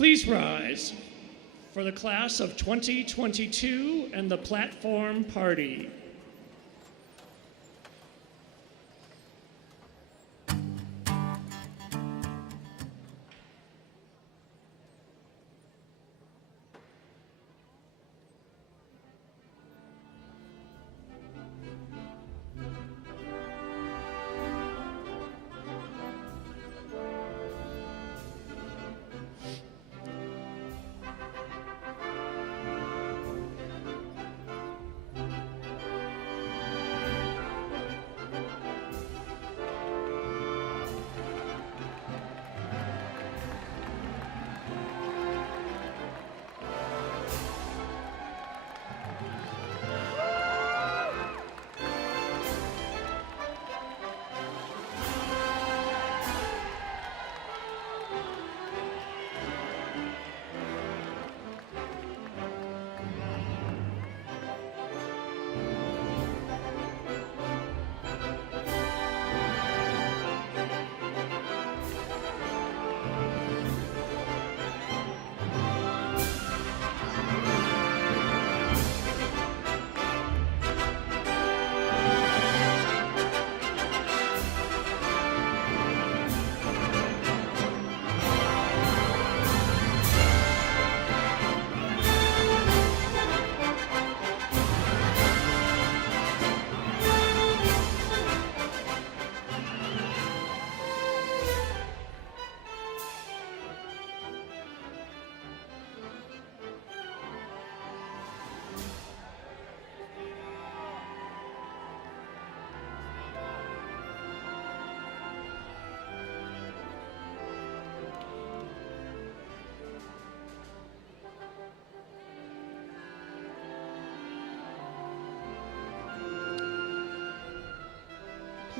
Please rise for the class of 2022 and the platform party.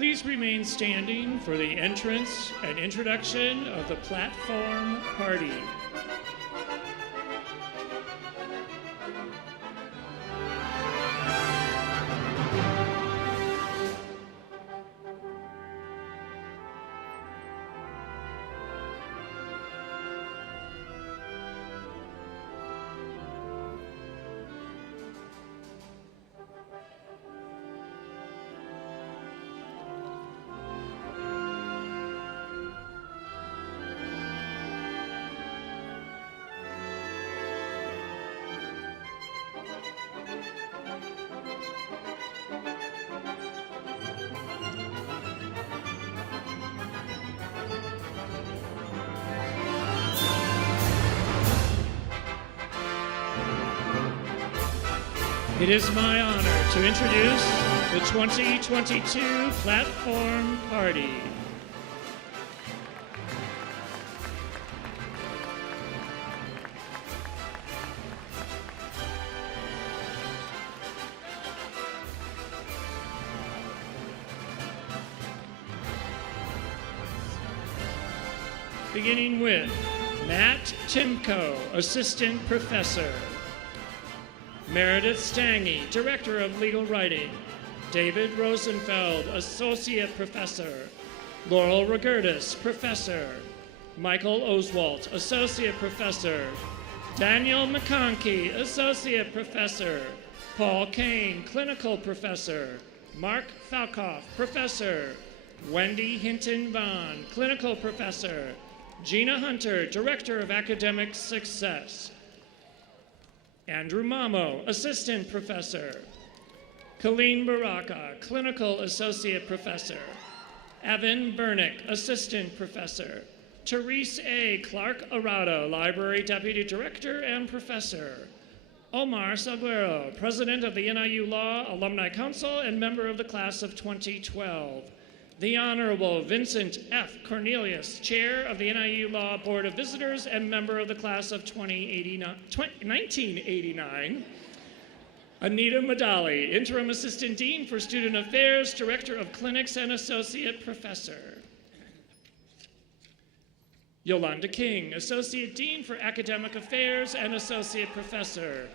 Please remain standing for the entrance and introduction of the platform party. It is my honor to introduce the 2022 Platform Party. Beginning with Matt Timko, Assistant Professor. Meredith Stange, Director of Legal Writing. David Rosenfeld, Associate Professor. Laurel Regurtis, Professor. Michael Oswalt, Associate Professor. Daniel McConkey, Associate Professor. Paul Kane, Clinical Professor. Mark Falkoff, Professor. Wendy Hinton-Vaughn, Clinical Professor. Gina Hunter, Director of Academic Success. Andrew Mamo, Assistant Professor. Colleen Baraka, Clinical Associate Professor. Evan Bernick, Assistant Professor. Therese A. Clark Arado, Library Deputy Director and Professor. Omar Salguero, President of the NIU Law Alumni Council and member of the class of 2012. The Honorable Vincent F. Cornelius, Chair of the NIU Law Board of Visitors and member of the class of 1989. Anita Madali, Interim Assistant Dean for Student Affairs, Director of Clinics and Associate Professor. Yolanda King, Associate Dean for Academic Affairs and Associate Professor.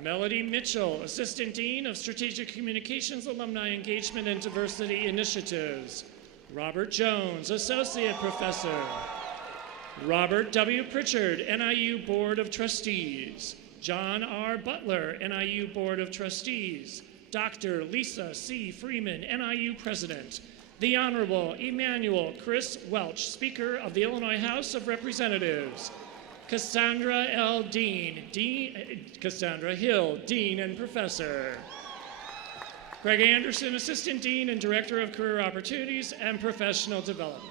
Melody Mitchell, Assistant Dean of Strategic Communications, Alumni Engagement and Diversity Initiatives. Robert Jones, Associate Professor. Robert W. Pritchard, NIU Board of Trustees. John R. Butler, NIU Board of Trustees. Dr. Lisa C. Freeman, NIU President. The Honorable Emmanuel Chris Welch, Speaker of the Illinois House of Representatives. Cassandra L. Cassandra Hill, Dean and Professor. Greg Anderson, Assistant Dean and Director of Career Opportunities and Professional Development.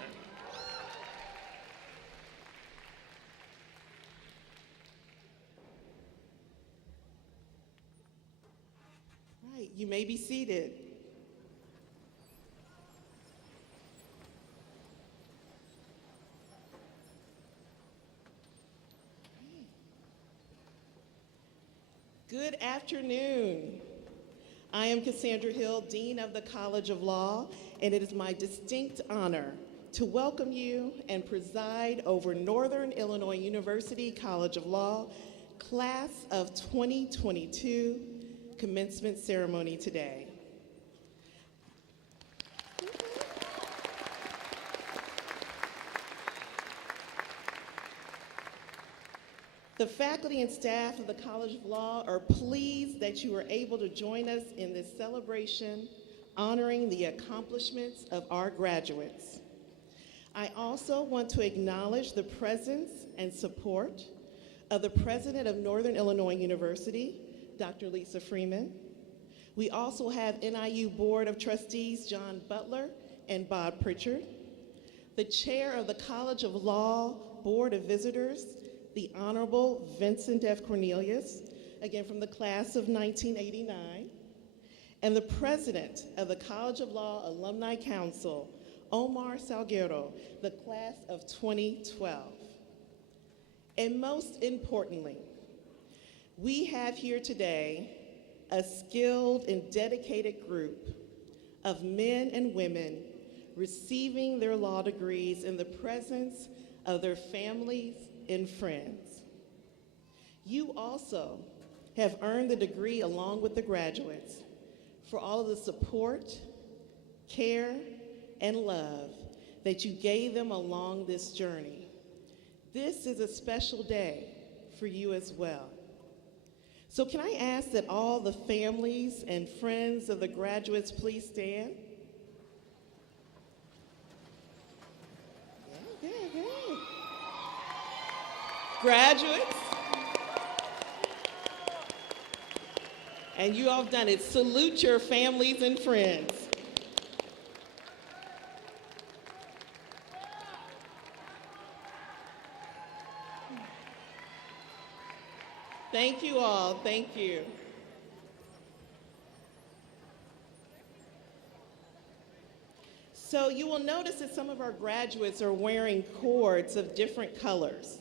Right, you may be seated. Good afternoon. I am Cassandra Hill, Dean of the College of Law, and it is my distinct honor to welcome you and preside over Northern Illinois University College of Law, Class of 2022 commencement ceremony today. The faculty and staff of the College of Law are pleased that you are able to join us in this celebration honoring the accomplishments of our graduates. I also want to acknowledge the presence and support of the President of Northern Illinois University, Dr. Lisa Freeman. We also have NIU Board of Trustees John Butler and Bob Pritchard, the Chair of the College of Law Board of Visitors, the Honorable Vincent F. Cornelius, again from the class of 1989, and the President of the College of Law Alumni Council, Omar Salguero, the class of 2012. And most importantly, we have here today a skilled and dedicated group of men and women receiving their law degrees in the presence of their families and friends. You also have earned the degree along with the graduates for all of the support, care, and love that you gave them along this journey. This is a special day for you as well. So can I ask that all the families and friends of the graduates please stand? Yeah. Graduates, and you all have done it. Salute your families and friends. Thank you all, thank you. So you will notice that some of our graduates are wearing cords of different colors.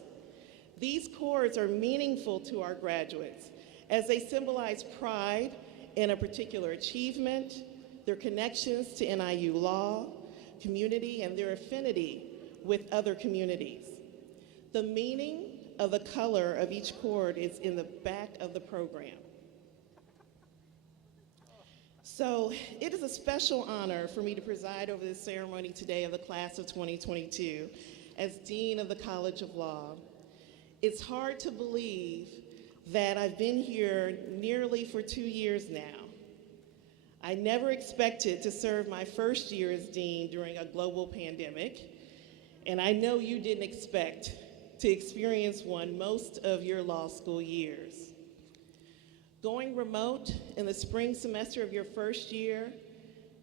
These cords are meaningful to our graduates as they symbolize pride in a particular achievement, their connections to NIU law, community, and their affinity with other communities. The meaning of the color of each cord is in the back of the program. So it is a special honor for me to preside over this ceremony today of the class of 2022 as Dean of the College of Law. It's hard to believe that I've been here nearly for 2 years now. I never expected to serve my first year as dean during a global pandemic, and I know you didn't expect to experience one most of your law school years. Going remote in the spring semester of your first year,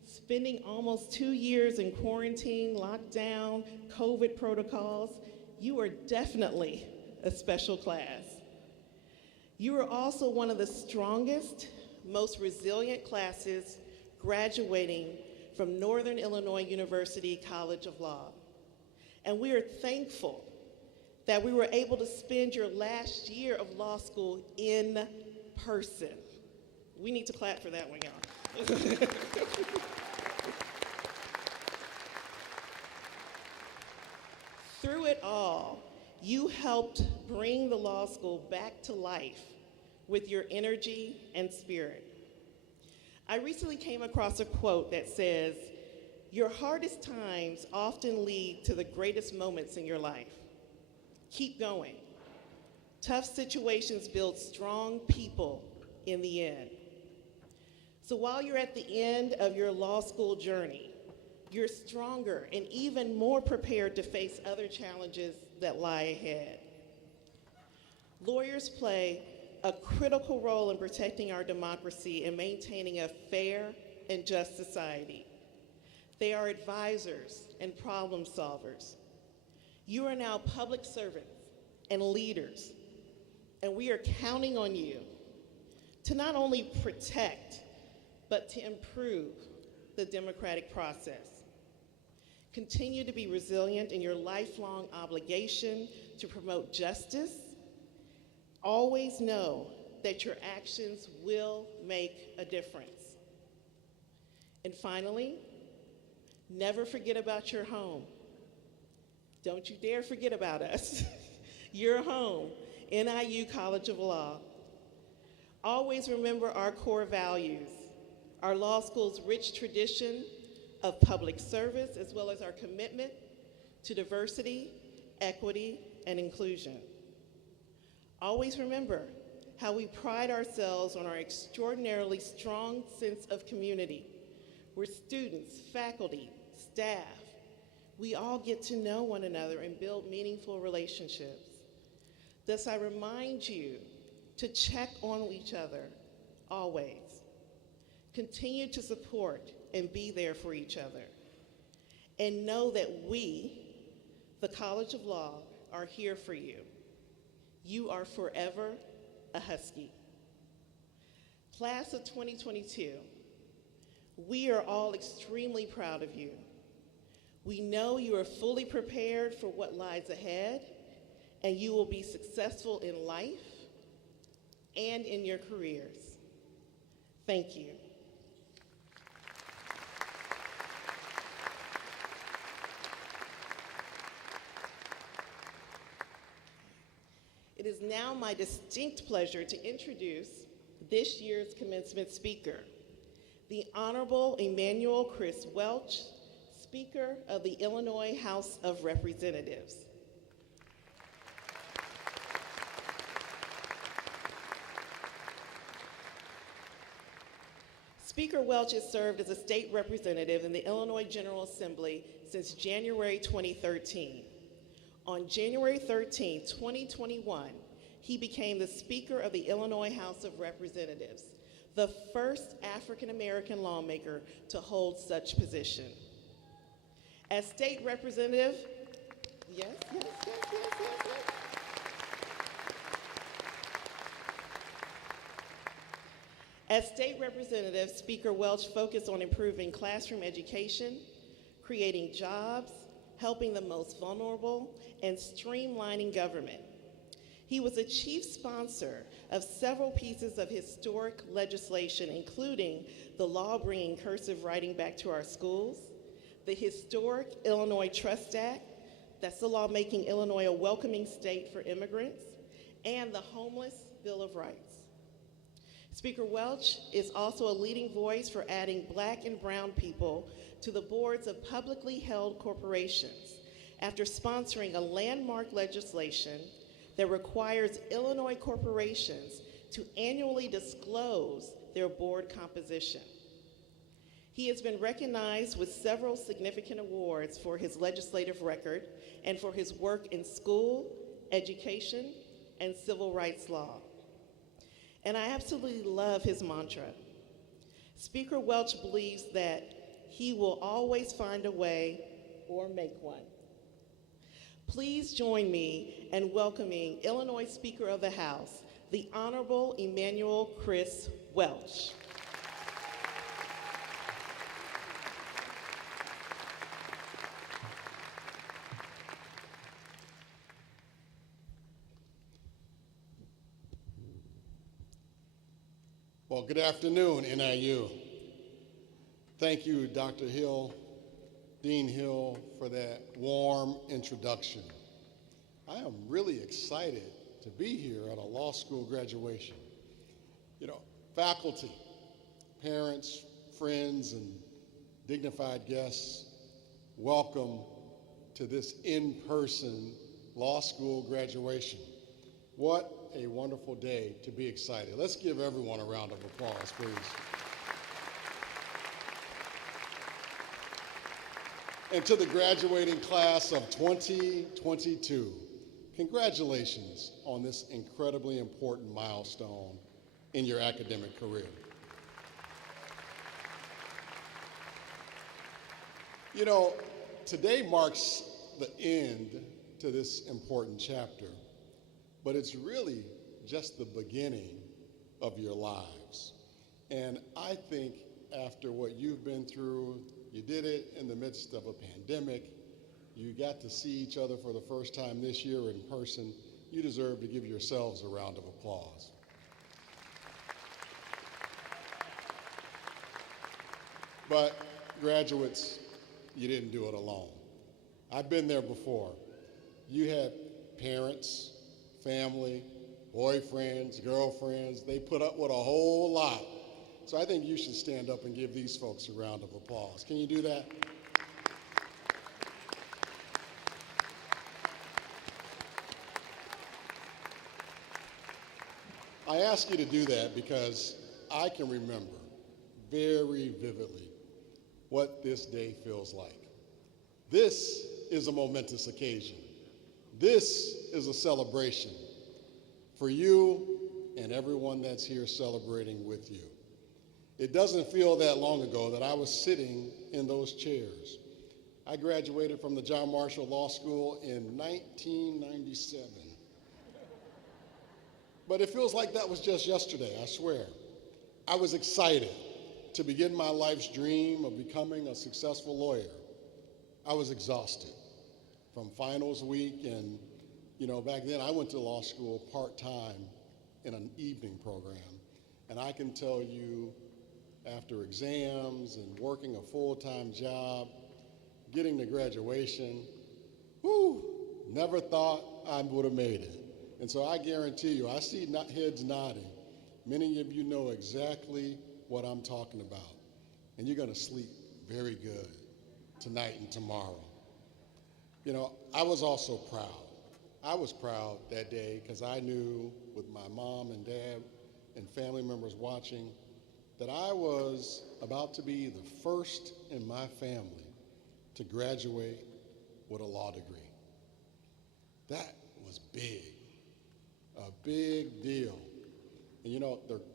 spending almost 2 years in quarantine, lockdown, COVID protocols, you are definitely a special class. You are also one of the strongest, most resilient classes graduating from Northern Illinois University College of Law. And we are thankful that we were able to spend your last year of law school in person. We need to clap for that one, y'all. Through it all, you helped bring the law school back to life with your energy and spirit. I recently came across a quote that says, "Your hardest times often lead to the greatest moments in your life." Keep going. Tough situations build strong people in the end. So while you're at the end of your law school journey, you're stronger and even more prepared to face other challenges that lie ahead. Lawyers play a critical role in protecting our democracy and maintaining a fair and just society. They are advisors and problem solvers. You are now public servants and leaders, and we are counting on you to not only protect, but to improve the democratic process. Continue to be resilient in your lifelong obligation to promote justice. Always know that your actions will make a difference. And finally, never forget about your home. Don't you dare forget about us. Your home, NIU College of Law. Always remember our core values, our law school's rich tradition of public service, as well as our commitment to diversity, equity, and inclusion. Always remember how we pride ourselves on our extraordinarily strong sense of community, where students, faculty, staff, we all get to know one another and build meaningful relationships. Thus, I remind you to check on each other always. Continue to support and be there for each other. And know that we, the College of Law, are here for you. You are forever a Husky. Class of 2022, we are all extremely proud of you. We know you are fully prepared for what lies ahead, and you will be successful in life and in your careers. Thank you. It is now my distinct pleasure to introduce this year's commencement speaker, the Honorable Emmanuel Chris Welch, Speaker of the Illinois House of Representatives. Speaker Welch has served as a state representative in the Illinois General Assembly since January 2013. On January 13, 2021, he became the Speaker of the Illinois House of Representatives, the first African-American lawmaker to hold such position. As state representative, yes. As state representative, Speaker Welch focused on improving classroom education, creating jobs, helping the most vulnerable, and streamlining government. He was a chief sponsor of several pieces of historic legislation, including the law bringing cursive writing back to our schools, the historic Illinois Trust Act, that's the law making Illinois a welcoming state for immigrants, and the Homeless Bill of Rights. Speaker Welch is also a leading voice for adding Black and brown people to the boards of publicly held corporations after sponsoring a landmark legislation that requires Illinois corporations to annually disclose their board composition. He has been recognized with several significant awards for his legislative record and for his work in school, education, and civil rights law. And I absolutely love his mantra. Speaker Welch believes that he will always find a way or make one. Please join me in welcoming Illinois Speaker of the House, the Honorable Emmanuel Chris Welch. Well, good afternoon, NIU. Thank you, Dr. Hill, Dean Hill, for that warm introduction. I am really excited to be here at a law school graduation. You know, faculty, parents, friends, and dignified guests, welcome to this in-person law school graduation. What a wonderful day to be excited. Let's give everyone a round of applause, please. And to the graduating class of 2022, congratulations on this incredibly important milestone in your academic career. You know, today marks the end to this important chapter, but it's really just the beginning of your lives. And I think after what you've been through, you did it in the midst of a pandemic, you got to see each other for the first time this year in person, you deserve to give yourselves a round of applause. But graduates, you didn't do it alone. I've been there before. You had parents, family, boyfriends, girlfriends. They put up with a whole lot. So I think you should stand up and give these folks a round of applause. Can you do that? I ask you to do that because I can remember very vividly what this day feels like. This is a momentous occasion. This is a celebration for you and everyone that's here celebrating with you. It doesn't feel that long ago that I was sitting in those chairs. I graduated from the John Marshall Law School in 1997. But it feels like that was just yesterday, I swear. I was excited to begin my life's dream of becoming a successful lawyer. I was exhausted from finals week, and back then I went to law school part-time in an evening program. And I can tell you, after exams and working a full-time job, getting to graduation, never thought I would have made it. And so I guarantee you, I see heads nodding. Many of you know exactly what I'm talking about. And you're going to sleep very good tonight and tomorrow. I was also proud. I was proud that day because I knew with my mom and dad and family members watching that I was about to be the first in my family to graduate with a law degree. That was big, a big deal. And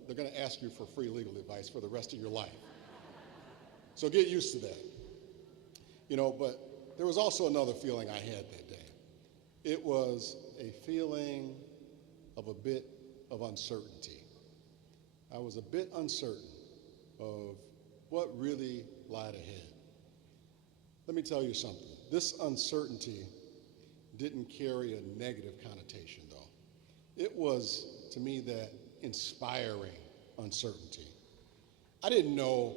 they're going to ask you for free legal advice for the rest of your life. So get used to that. But there was also another feeling I had that day. It was a feeling of a bit of uncertainty. I was a bit uncertain of what really lied ahead. Let me tell you something. This uncertainty didn't carry a negative connotation, though. It was, to me, that inspiring uncertainty. I didn't know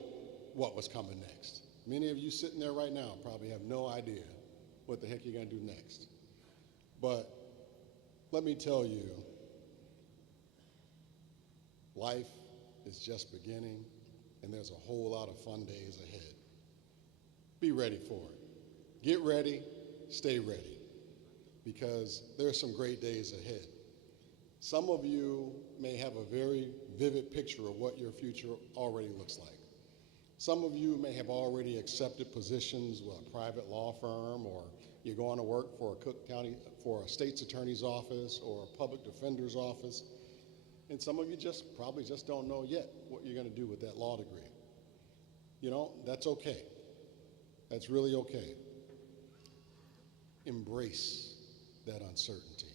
what was coming next. Many of you sitting there right now probably have no idea what the heck you're going to do next. But let me tell you, life is just beginning, and there's a whole lot of fun days ahead. Be ready for it. Get ready, stay ready, because there's some great days ahead. Some of you may have a very vivid picture of what your future already looks like. Some of you may have already accepted positions with a private law firm, or you're going to work for a state's attorney's office or a public defender's office. And some of you probably just don't know yet what you're going to do with that law degree. That's okay. That's really okay. Embrace that uncertainty.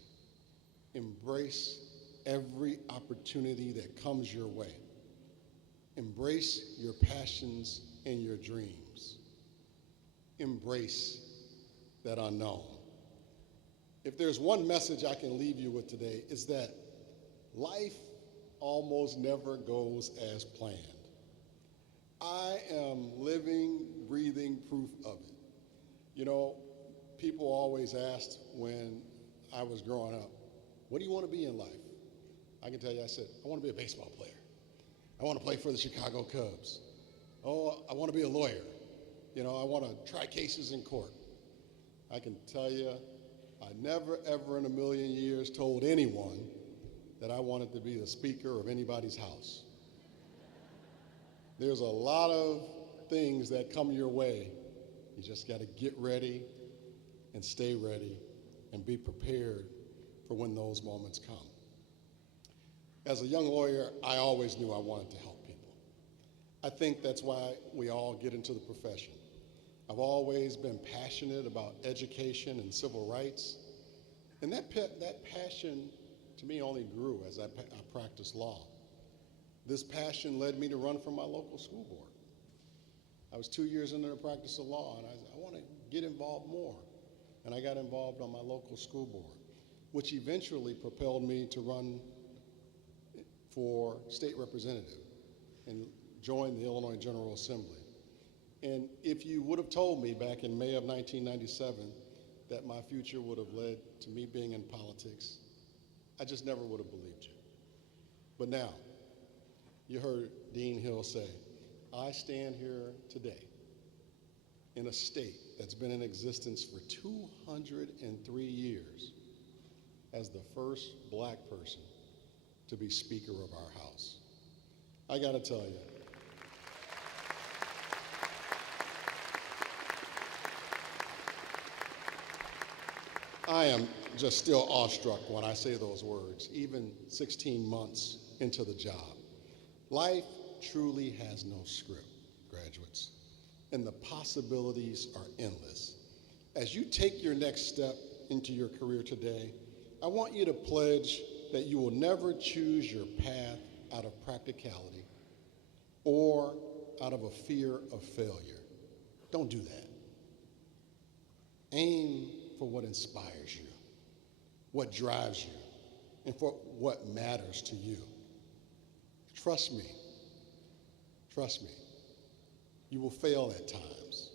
Embrace every opportunity that comes your way. Embrace your passions and your dreams. Embrace that unknown. If there's one message I can leave you with today, it's that life almost never goes as planned. I am living, breathing proof of it. People always asked when I was growing up, what do you want to be in life? I can tell you, I said, I want to be a baseball player. I want to play for the Chicago Cubs. Oh, I want to be a lawyer. I want to try cases in court. I can tell you, I never, ever in a million years told anyone that I wanted to be the speaker of anybody's house. There's a lot of things that come your way. You just got to get ready and stay ready and be prepared for when those moments come. As a young lawyer, I always knew I wanted to help people. I think that's why we all get into the profession. I've always been passionate about education and civil rights, and that passion to me only grew as I practiced law. This passion led me to run for my local school board. I was 2 years into the practice of law, and I want to get involved more. And I got involved on my local school board, which eventually propelled me to run for state representative and join the Illinois General Assembly. And if you would have told me back in May of 1997 that my future would have led to me being in politics, I just never would have believed you. But now, you heard Dean Hill say, I stand here today in a state that's been in existence for 203 years as the first black person to be Speaker of our House. I gotta tell you, I am just still awestruck when I say those words, even 16 months into the job. Life truly has no script, graduates, and the possibilities are endless. As you take your next step into your career today, I want you to pledge that you will never choose your path out of practicality or out of a fear of failure. Don't do that. Aim for what inspires you, what drives you, and for what matters to you. Trust me, you will fail at times.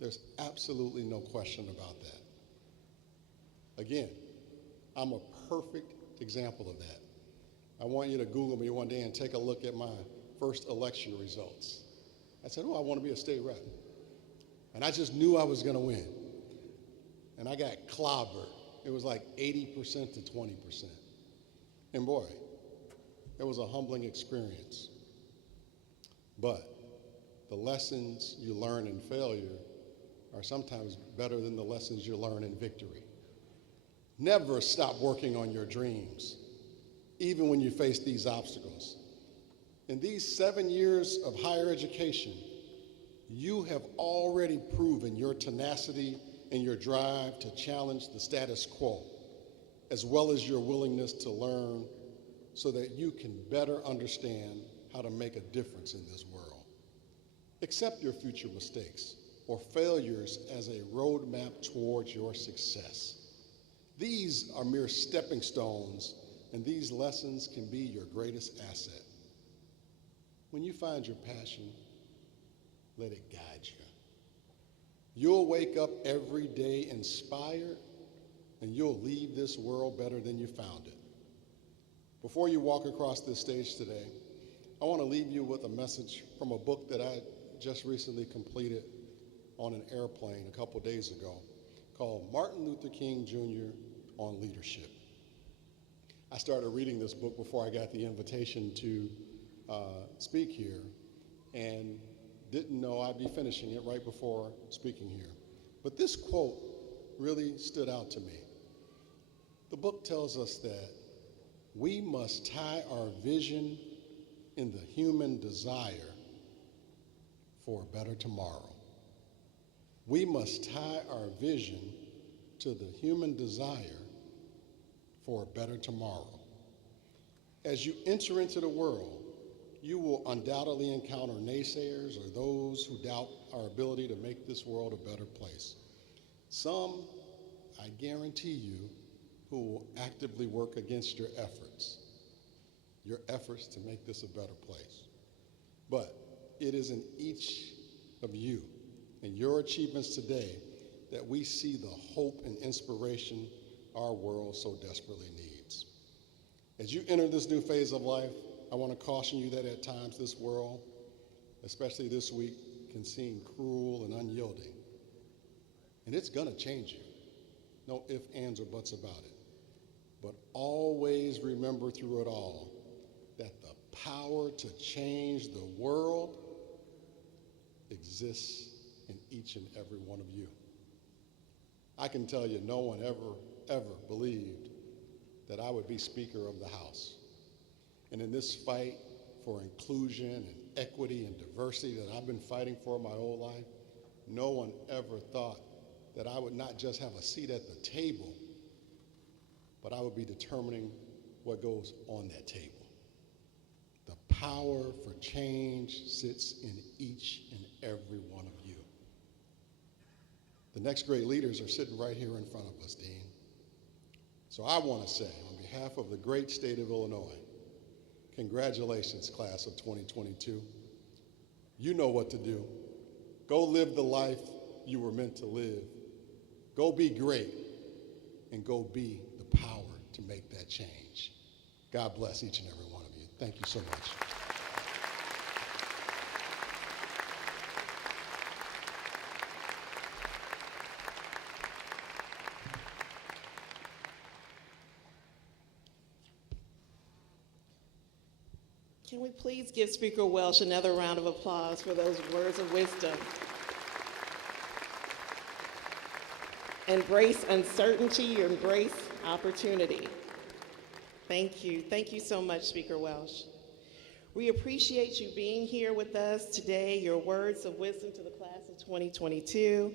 There's absolutely no question about that. Again, I'm a perfect example of that. I want you to Google me one day and take a look at my first election results. I said, I want to be a state rep. And I just knew I was going to win. And I got clobbered. It was like 80% to 20%. And boy, it was a humbling experience. But the lessons you learn in failure are sometimes better than the lessons you learn in victory. Never stop working on your dreams, even when you face these obstacles. In these 7 years of higher education, you have already proven your tenacity and your drive to challenge the status quo, as well as your willingness to learn so that you can better understand how to make a difference in this world. Accept your future mistakes or failures as a roadmap towards your success. These are mere stepping stones, and these lessons can be your greatest asset. When you find your passion, let it guide you. You'll wake up every day inspired, and you'll leave this world better than you found it. Before you walk across this stage today, I want to leave you with a message from a book that I just recently completed on an airplane a couple days ago called Martin Luther King Jr. on Leadership. I started reading this book before I got the invitation to speak here, and didn't know I'd be finishing it right before speaking here. But this quote really stood out to me. The book tells us that we must tie our vision in the human desire for a better tomorrow. We must tie our vision to the human desire for a better tomorrow. As you enter into the world, you will undoubtedly encounter naysayers or those who doubt our ability to make this world a better place. Some, I guarantee you, who will actively work against your efforts to make this a better place. But it is in each of you and your achievements today that we see the hope and inspiration our world so desperately needs. As you enter this new phase of life, I want to caution you that at times this world, especially this week, can seem cruel and unyielding. And it's going to change you. No ifs, ands, or buts about it. But always remember through it all that the power to change the world exists in each and every one of you. I can tell you no one ever believed that I would be Speaker of the House. And in this fight for inclusion and equity and diversity that I've been fighting for my whole life, no one ever thought that I would not just have a seat at the table, but I would be determining what goes on that table. The power for change sits in each and every one of you. The next great leaders are sitting right here in front of us, Dean. So I want to say, on behalf of the great state of Illinois, congratulations, class of 2022. You know what to do. Go live the life you were meant to live. Go be great, and go be the power to make that change. God bless each and every one of you. Thank you so much. Can we please give Speaker Welch another round of applause for those words of wisdom? Embrace uncertainty, embrace opportunity. Thank you. Thank you so much, Speaker Welch. We appreciate you being here with us today, your words of wisdom to the class of 2022,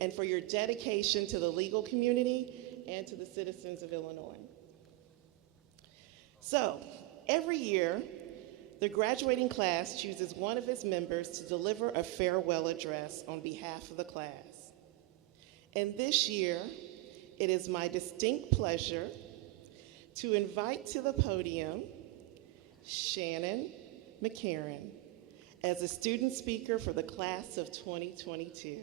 and for your dedication to the legal community and to the citizens of Illinois. So, every year, the graduating class chooses one of its members to deliver a farewell address on behalf of the class. And this year, it is my distinct pleasure to invite to the podium Shannon McCarron as a student speaker for the class of 2022.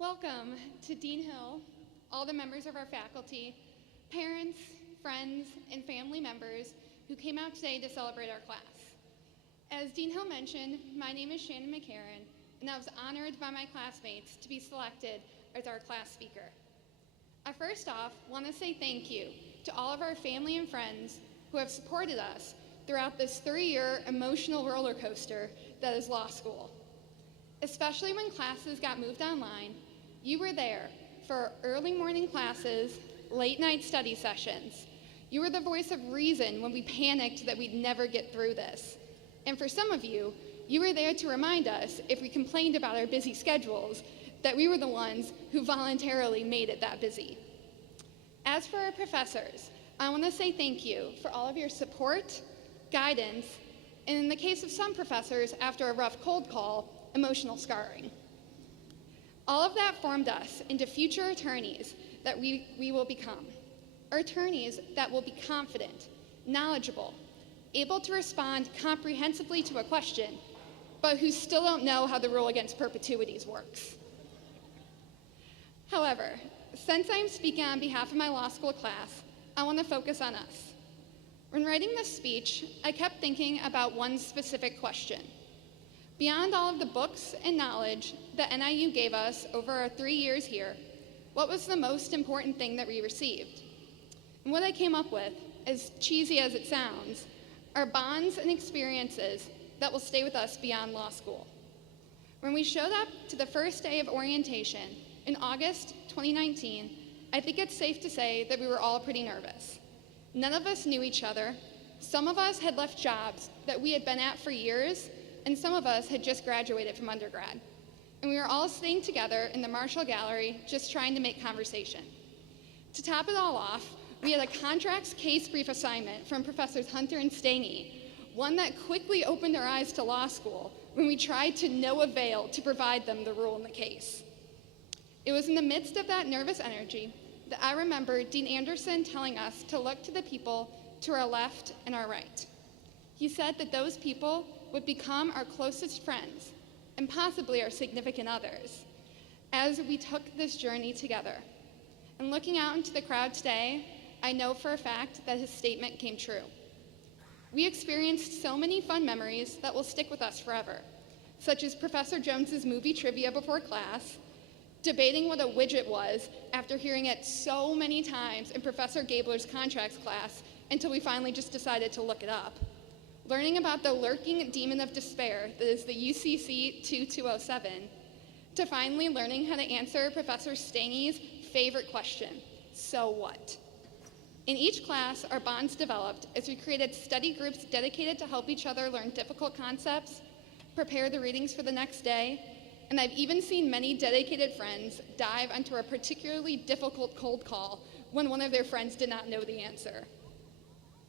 Welcome to Dean Hill, all the members of our faculty, parents, friends, and family members who came out today to celebrate our class. As Dean Hill mentioned, my name is Shannon McCarron, and I was honored by my classmates to be selected as our class speaker. I first off want to say thank you to all of our family and friends who have supported us throughout this 3-year emotional roller coaster that is law school. Especially when classes got moved online, you were there for early morning classes, late night study sessions. You were the voice of reason when we panicked that we'd never get through this. And for some of you, you were there to remind us, if we complained about our busy schedules, that we were the ones who voluntarily made it that busy. As for our professors, I want to say thank you for all of your support, guidance, and in the case of some professors, after a rough cold call, emotional scarring. All of that formed us into future attorneys that we will become. Attorneys that will be confident, knowledgeable, able to respond comprehensively to a question, but who still don't know how the rule against perpetuities works. However, since I'm speaking on behalf of my law school class, I want to focus on us. When writing this speech, I kept thinking about one specific question. Beyond all of the books and knowledge that NIU gave us over our 3 years here, what was the most important thing that we received? And what I came up with, as cheesy as it sounds, are bonds and experiences that will stay with us beyond law school. When we showed up to the first day of orientation in August 2019, I think it's safe to say that we were all pretty nervous. None of us knew each other. Some of us had left jobs that we had been at for years, and some of us had just graduated from undergrad. And we were all sitting together in the Marshall Gallery just trying to make conversation. To top it all off, we had a contracts case brief assignment from Professors Hunter and Stange, one that quickly opened our eyes to law school when we tried to no avail to provide them the rule in the case. It was in the midst of that nervous energy that I remember Dean Anderson telling us to look to the people to our left and our right. He said that those people would become our closest friends, and possibly our significant others, as we took this journey together. And looking out into the crowd today, I know for a fact that his statement came true. We experienced so many fun memories that will stick with us forever, such as Professor Jones's movie trivia before class, debating what a widget was after hearing it so many times in Professor Gabler's contracts class until we finally just decided to look it up, learning about the lurking demon of despair that is the UCC 2207, to finally learning how to answer Professor Stangy's favorite question, so what? In each class, our bonds developed as we created study groups dedicated to help each other learn difficult concepts, prepare the readings for the next day, and I've even seen many dedicated friends dive into a particularly difficult cold call when one of their friends did not know the answer.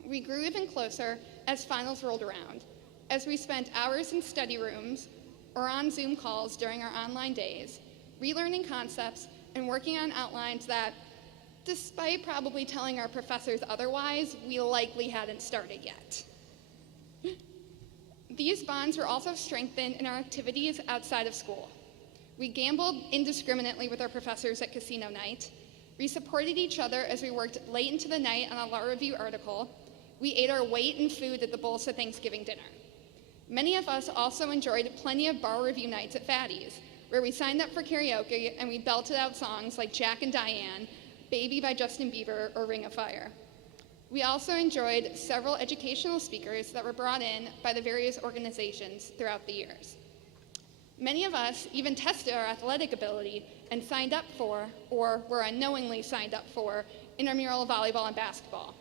We grew even closer as finals rolled around, as we spent hours in study rooms or on Zoom calls during our online days, relearning concepts and working on outlines that, despite probably telling our professors otherwise, we likely hadn't started yet. These bonds were also strengthened in our activities outside of school. We gambled indiscriminately with our professors at casino night. We supported each other as we worked late into the night on a law review article. We ate our weight in food at the Bolsa Thanksgiving dinner. Many of us also enjoyed plenty of bar review nights at Fatty's, where we signed up for karaoke and we belted out songs like Jack and Diane, Baby by Justin Bieber, or Ring of Fire. We also enjoyed several educational speakers that were brought in by the various organizations throughout the years. Many of us even tested our athletic ability and signed up for, or were unknowingly signed up for, intramural volleyball and basketball.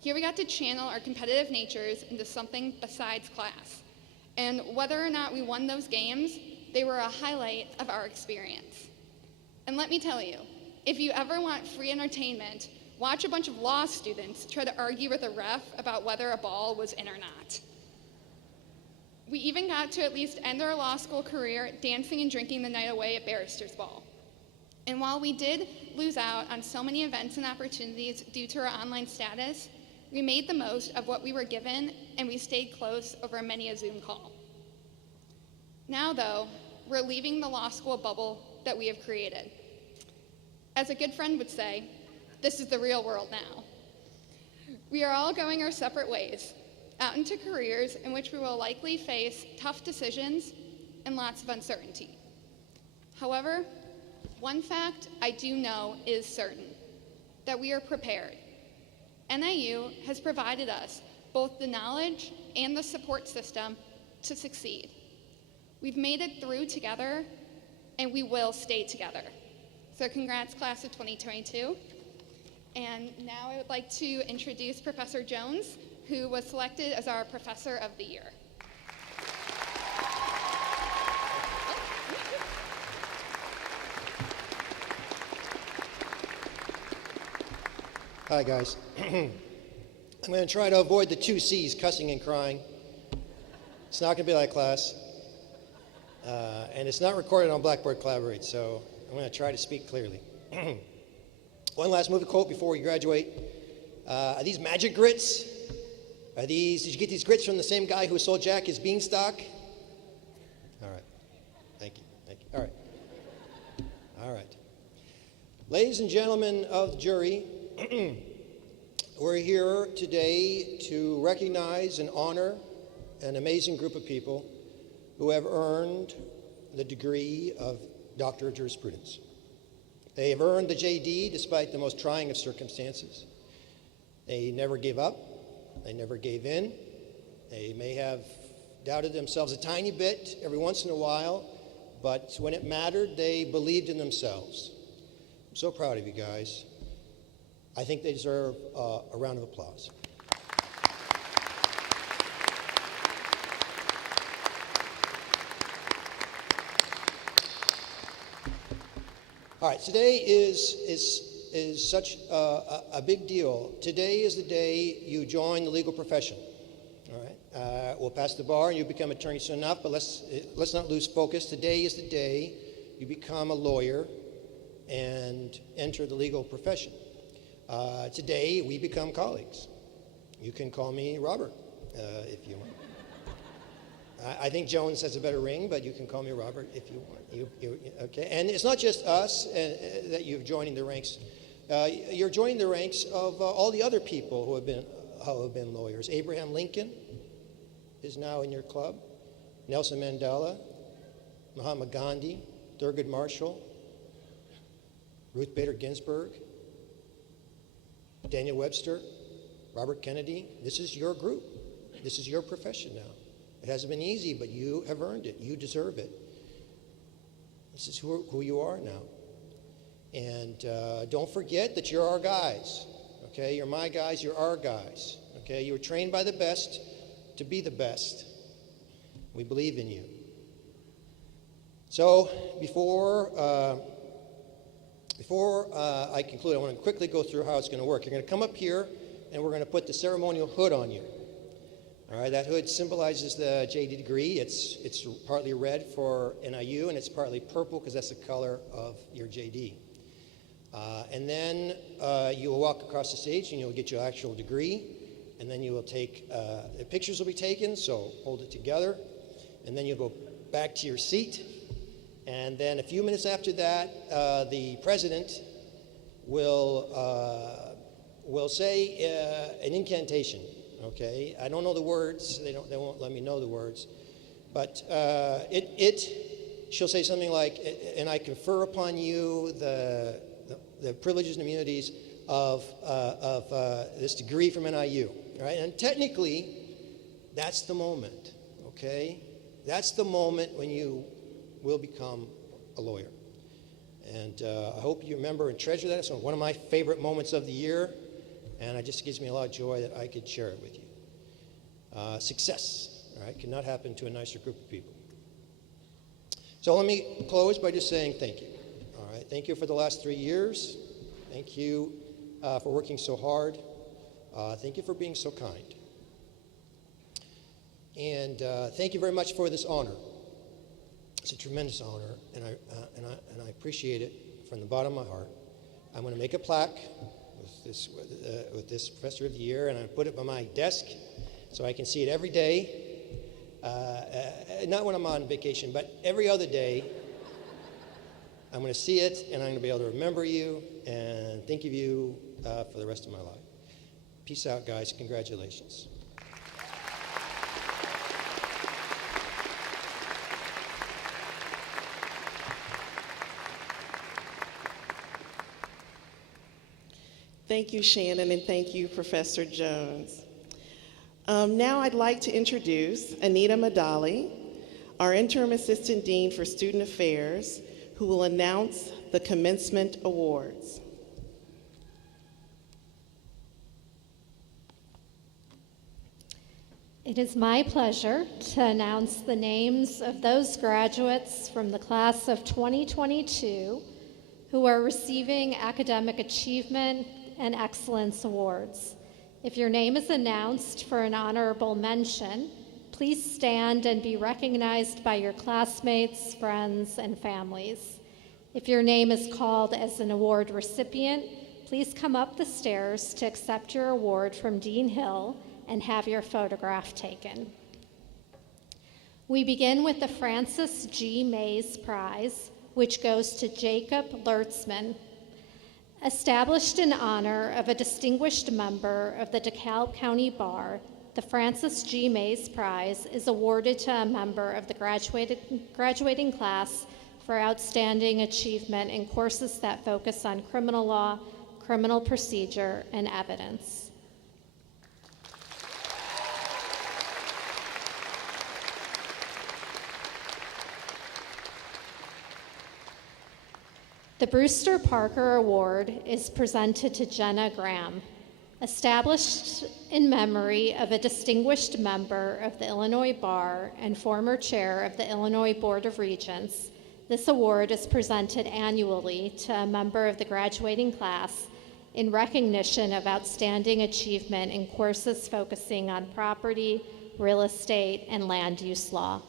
Here we got to channel our competitive natures into something besides class. And whether or not we won those games, they were a highlight of our experience. And let me tell you, if you ever want free entertainment, watch a bunch of law students try to argue with a ref about whether a ball was in or not. We even got to at least end our law school career dancing and drinking the night away at Barrister's Ball. And while we did lose out on so many events and opportunities due to our online status, we made the most of what we were given, and we stayed close over many a Zoom call. Now, though, we're leaving the law school bubble that we have created. As a good friend would say, this is the real world now. We are all going our separate ways, out into careers in which we will likely face tough decisions and lots of uncertainty. However, one fact I do know is certain, that we are prepared. NIU has provided us both the knowledge and the support system to succeed. We've made it through together, and we will stay together. So congrats, class of 2022. And now I would like to introduce Professor Jones, who was selected as our Professor of the Year. Hi, guys. I'm going to try to avoid the 2 C's, cussing and crying. It's not going to be like class. And it's not recorded on Blackboard Collaborate, so I'm going to try to speak clearly. One last movie quote before we graduate. Are these magic grits? Did you get these grits from the same guy who sold Jack his beanstalk? All right. Thank you. All right. All right. Ladies and gentlemen of the jury, we're here today to recognize and honor an amazing group of people who have earned the degree of Doctor of Jurisprudence. They have earned the JD despite the most trying of circumstances. They never gave up. They never gave in. They may have doubted themselves a tiny bit every once in a while, but when it mattered, they believed in themselves. I'm so proud of you guys. I think they deserve a round of applause. All right, today is such a big deal. Today is the day you join the legal profession. All right, we'll pass the bar and you become attorney soon enough, but let's not lose focus. Today is the day you become a lawyer and enter the legal profession. Today we become colleagues. You can call me Robert if you I think Jones has a better ring, but you can call me Robert if you want. Okay? And it's not just us that you're joining the ranks. You're joining the ranks of all the other people who have been lawyers. Abraham Lincoln is now in your club. Nelson Mandela, Mahatma Gandhi, Thurgood Marshall, Ruth Bader Ginsburg, Daniel Webster, Robert Kennedy. This is your group. This is your profession now. It hasn't been easy, but you have earned it. You deserve it. This is who you are now. And don't forget that you're our guys. Okay? You're my guys. You're our guys. Okay? You were trained by the best to be the best. We believe in you. So before I conclude, I want to quickly go through how it's going to work. You're going to come up here, and we're going to put the ceremonial hood on you. All right, that hood symbolizes the JD degree. It's partly red for NIU, and it's partly purple because that's the color of your JD. And then you will walk across the stage, and you'll get your actual degree. And then you will take, the pictures will be taken, so hold it together. And then you'll go back to your seat. And then a few minutes after that, the president will say an incantation. Okay, I don't know the words. They won't let me know the words, but she'll say something like, "And I confer upon you the privileges and immunities of this degree from NIU." Right, and technically, that's the moment. Okay, that's the moment when you will become a lawyer, and I hope you remember and treasure that. It's one of my favorite moments of the year. And it just gives me a lot of joy that I could share it with you. Success, all right, cannot happen to a nicer group of people. So let me close by just saying thank you. All right, thank you for the last 3 years. Thank you for working so hard. Thank you for being so kind. And thank you very much for this honor. It's a tremendous honor, and I appreciate it from the bottom of my heart. I'm going to make a plaque with this Professor of the Year, and I put it by my desk so I can see it every day. Not when I'm on vacation, but every other day. I'm going to see it, and I'm going to be able to remember you and think of you for the rest of my life. Peace out, guys. Congratulations. Thank you, Shannon, and thank you, Professor Jones. Now I'd like to introduce Anita Madali, our Interim Assistant Dean for Student Affairs, who will announce the Commencement Awards. It is my pleasure to announce the names of those graduates from the class of 2022 who are receiving Academic Achievement and Excellence Awards. If your name is announced for an honorable mention, please stand and be recognized by your classmates, friends, and families. If your name is called as an award recipient, please come up the stairs to accept your award from Dean Hill and have your photograph taken. We begin with the Francis G. Mays Prize, which goes to Jacob Lertzman. Established in honor of a distinguished member of the DeKalb County Bar, the Francis G. Mays Prize is awarded to a member of the graduating class for outstanding achievement in courses that focus on criminal law, criminal procedure, and evidence. The Brewster Parker Award is presented to Jenna Graham. Established in memory of a distinguished member of the Illinois Bar and former chair of the Illinois Board of Regents, this award is presented annually to a member of the graduating class in recognition of outstanding achievement in courses focusing on property, real estate, and land use law.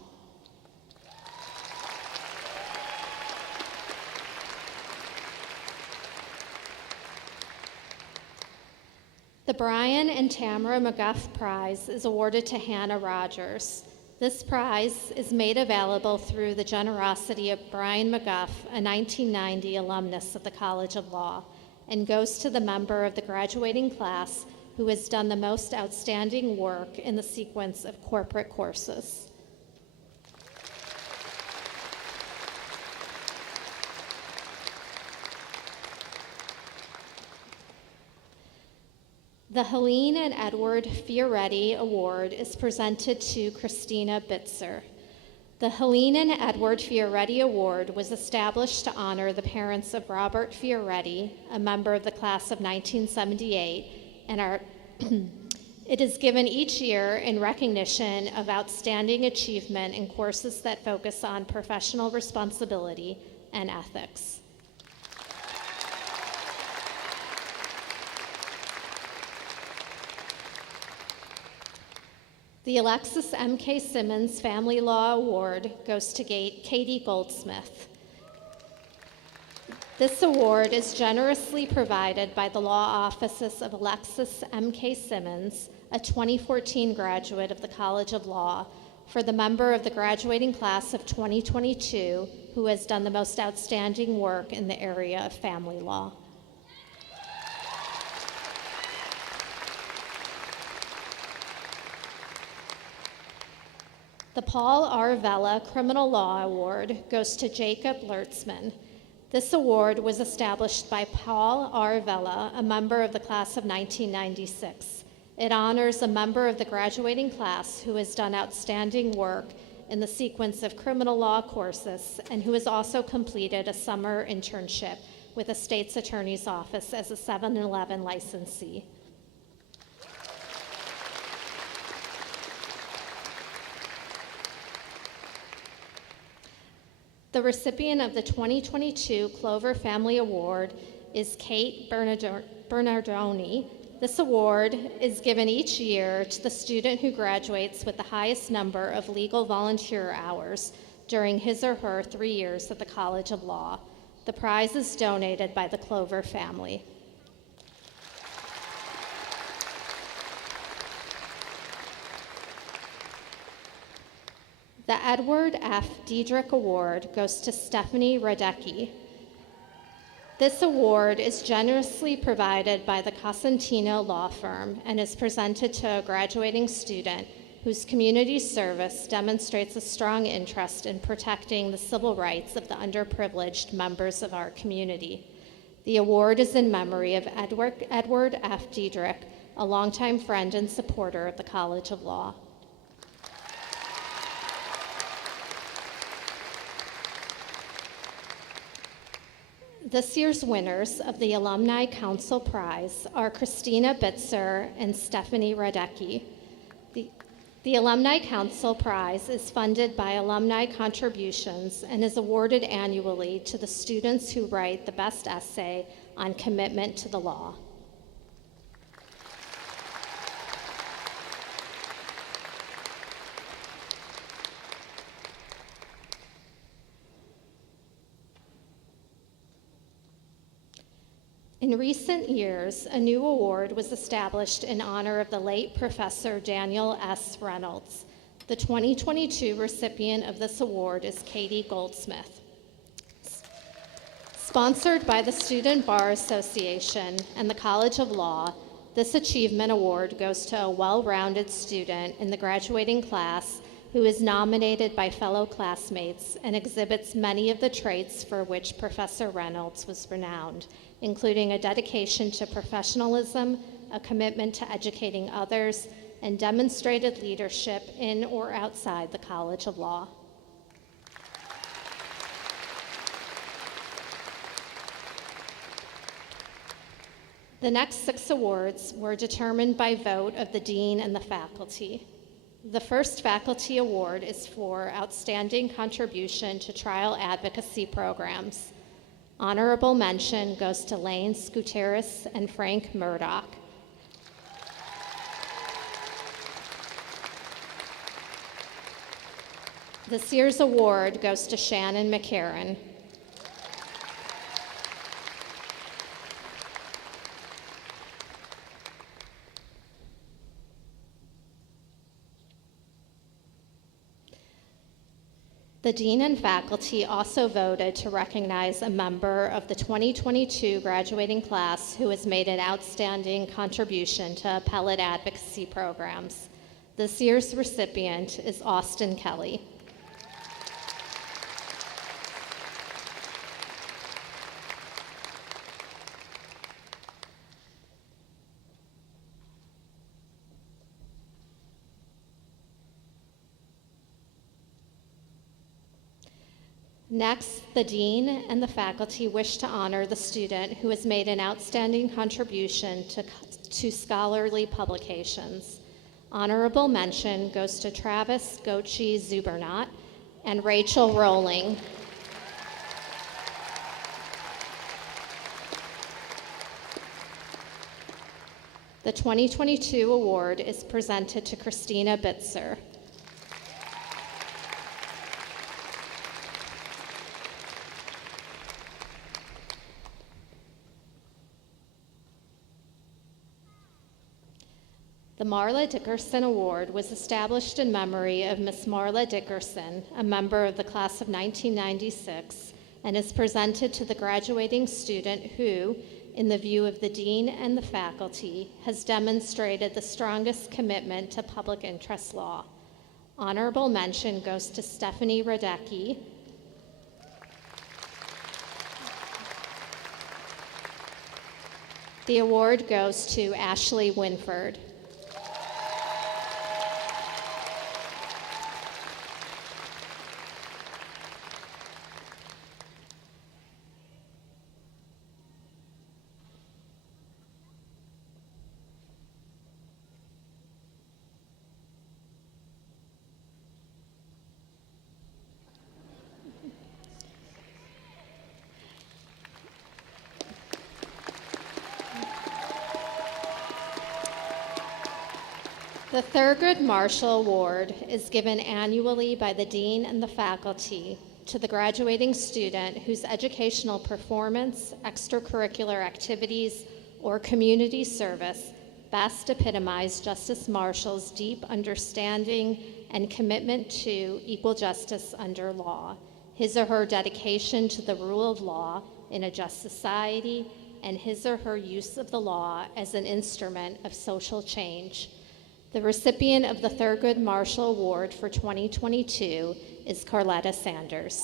The Brian and Tamara McGuff Prize is awarded to Hannah Rogers. This prize is made available through the generosity of Brian McGuff, a 1990 alumnus of the College of Law, and goes to the member of the graduating class who has done the most outstanding work in the sequence of corporate courses. The Helene and Edward Fioretti Award is presented to Christina Bitzer. The Helene and Edward Fioretti Award was established to honor the parents of Robert Fioretti, a member of the class of 1978, and it is given each year in recognition of outstanding achievement in courses that focus on professional responsibility and ethics. The Alexis M.K. Simmons Family Law Award goes to Katie Goldsmith. This award is generously provided by the law offices of Alexis M.K. Simmons, a 2014 graduate of the College of Law, for the member of the graduating class of 2022 who has done the most outstanding work in the area of family law. The Paul R. Vella Criminal Law Award goes to Jacob Lertzman. This award was established by Paul R. Vella, a member of the class of 1996. It honors a member of the graduating class who has done outstanding work in the sequence of criminal law courses and who has also completed a summer internship with a state's attorney's office as a 7-Eleven licensee. The recipient of the 2022 Clover Family Award is Kate Bernardoni. This award is given each year to the student who graduates with the highest number of legal volunteer hours during his or her 3 years at the College of Law. The prize is donated by the Clover family. The Edward F. Diedrich Award goes to Stephanie Radecki. This award is generously provided by the Cosentino Law Firm and is presented to a graduating student whose community service demonstrates a strong interest in protecting the civil rights of the underprivileged members of our community. The award is in memory of Edward F. Diedrich, a longtime friend and supporter of the College of Law. This year's winners of the Alumni Council Prize are Christina Bitzer and Stephanie Radecki. The Alumni Council Prize is funded by alumni contributions and is awarded annually to the students who write the best essay on commitment to the law. In recent years, a new award was established in honor of the late Professor Daniel S. Reynolds. The 2022 recipient of this award is Katie Goldsmith. Sponsored by the Student Bar Association and the College of Law, this achievement award goes to a well-rounded student in the graduating class who is nominated by fellow classmates and exhibits many of the traits for which Professor Reynolds was renowned, including a dedication to professionalism, a commitment to educating others, and demonstrated leadership in or outside the College of Law. The next 6 awards were determined by vote of the dean and the faculty. The first faculty award is for outstanding contribution to trial advocacy programs. Honorable mention goes to Lane Skuteris and Frank Murdoch. This year's award goes to Shannon McCarran. The dean and faculty also voted to recognize a member of the 2022 graduating class who has made an outstanding contribution to appellate advocacy programs. This year's recipient is Austin Kelly. Next, the dean and the faculty wish to honor the student who has made an outstanding contribution to scholarly publications. Honorable mention goes to Travis Gochi Zubernat and Rachel Rowling. The 2022 award is presented to Christina Bitzer. The Marla Dickerson Award was established in memory of Miss Marla Dickerson, a member of the class of 1996, and is presented to the graduating student who, in the view of the dean and the faculty, has demonstrated the strongest commitment to public interest law. Honorable mention goes to Stephanie Radecki. The award goes to Ashley Winford. The Thurgood Marshall Award is given annually by the dean and the faculty to the graduating student whose educational performance, extracurricular activities, or community service best epitomize Justice Marshall's deep understanding and commitment to equal justice under law, his or her dedication to the rule of law in a just society, and his or her use of the law as an instrument of social change. The recipient of the Thurgood Marshall Award for 2022 is Carletta Sanders.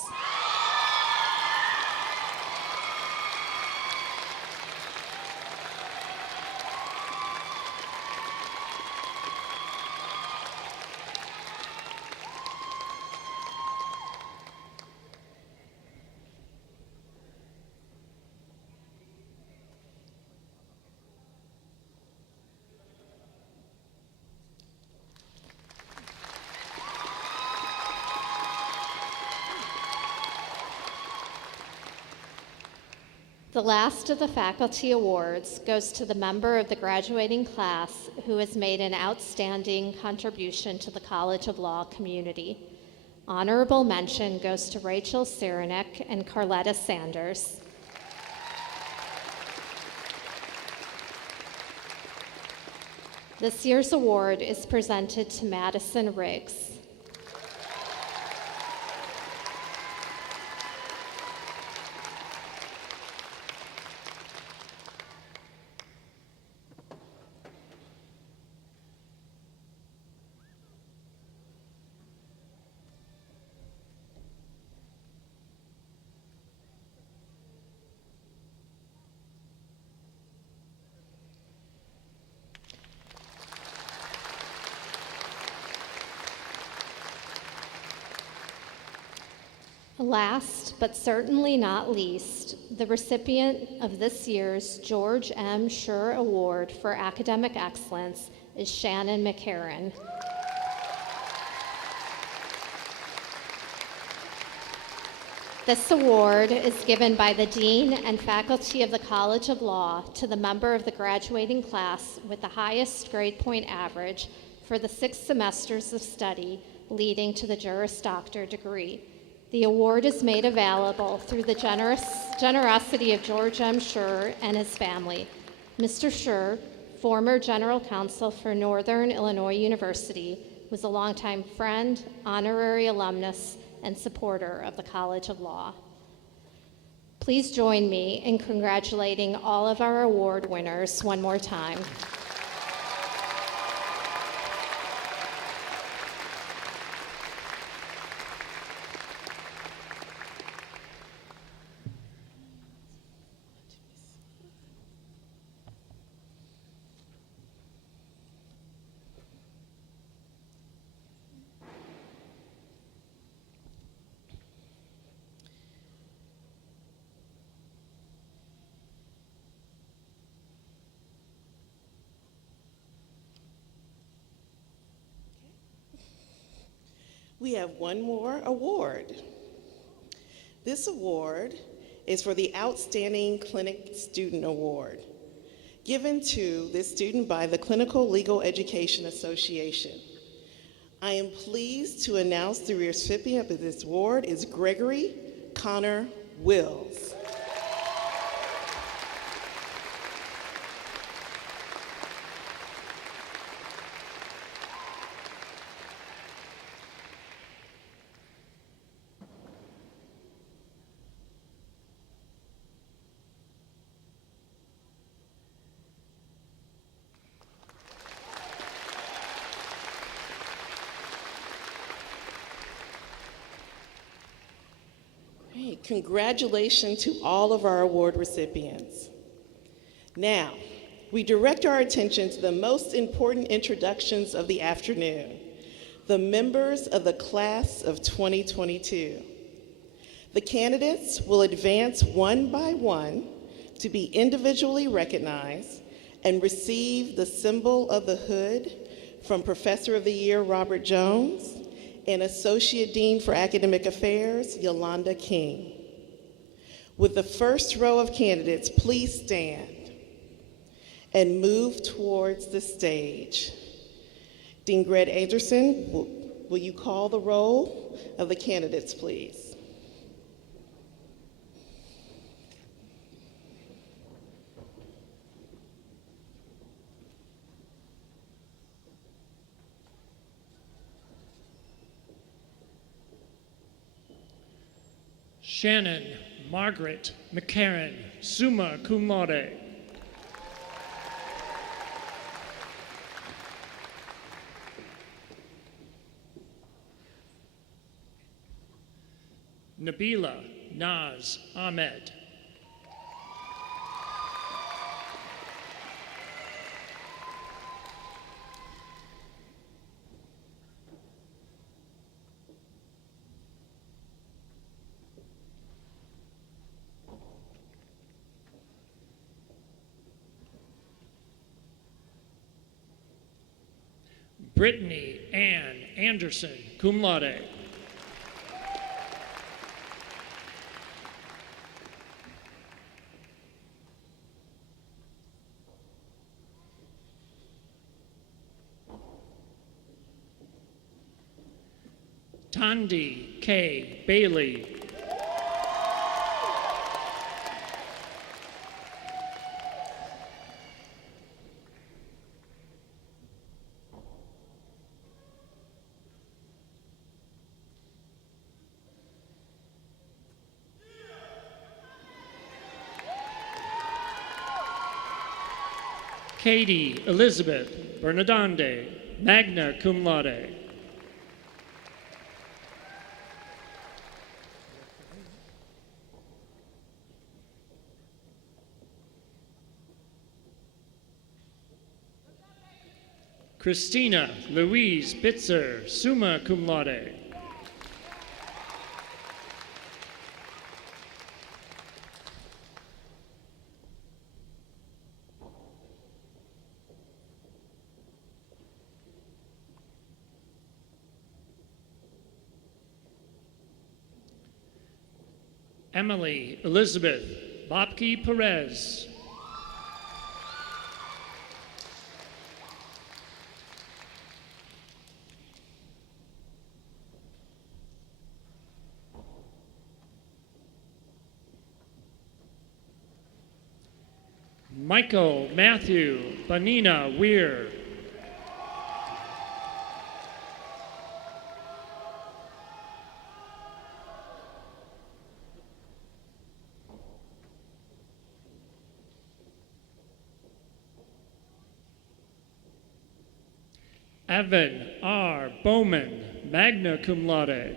The last of the faculty awards goes to the member of the graduating class who has made an outstanding contribution to the College of Law community. Honorable mention goes to Rachel Cyranek and Carletta Sanders. This year's award is presented to Madison Riggs. Last, but certainly not least, the recipient of this year's George M. Schur Award for Academic Excellence is Shannon McCarran. This award is given by the Dean and faculty of the College of Law to the member of the graduating class with the highest grade point average for the 6 semesters of study leading to the Juris Doctor degree. The award is made available through the generosity of George M. Schur and his family. Mr. Schur, former general counsel for Northern Illinois University, was a longtime friend, honorary alumnus, and supporter of the College of Law. Please join me in congratulating all of our award winners one more time. We have one more award. This award is for the Outstanding Clinic Student Award, given to this student by the Clinical Legal Education Association. I am pleased to announce the recipient of this award is Gregory Connor Wills. Great. Congratulations to all of our award recipients. Now, we direct our attention to the most important introductions of the afternoon, the members of the class of 2022. The candidates will advance one by one to be individually recognized and receive the symbol of the hood from Professor of the Year Robert Jones and Associate Dean for Academic Affairs Yolanda King. With the first row of candidates, please stand and move towards the stage. Dean Greg Anderson, will you call the roll of the candidates, please? Shannon Margaret McCarran, summa cum laude. Nabila Naz Ahmed. Brittany Ann Anderson, cum laude. Tandi K. Bailey. Katie Elizabeth Bernadande, magna cum laude. Christina Louise Bitzer, summa cum laude. Emily Elizabeth Bobke Perez. Michael Matthew Bonina Weir. Evan R. Bowman, magna cum laude.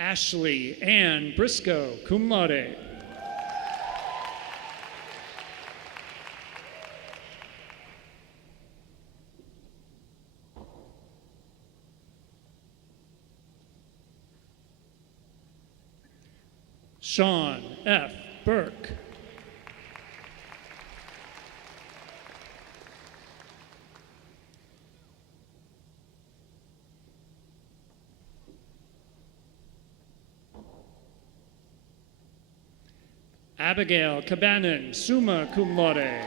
Ashley Ann Briscoe, cum laude. Sean F. Burke. Abigail Cabanon, summa cum laude.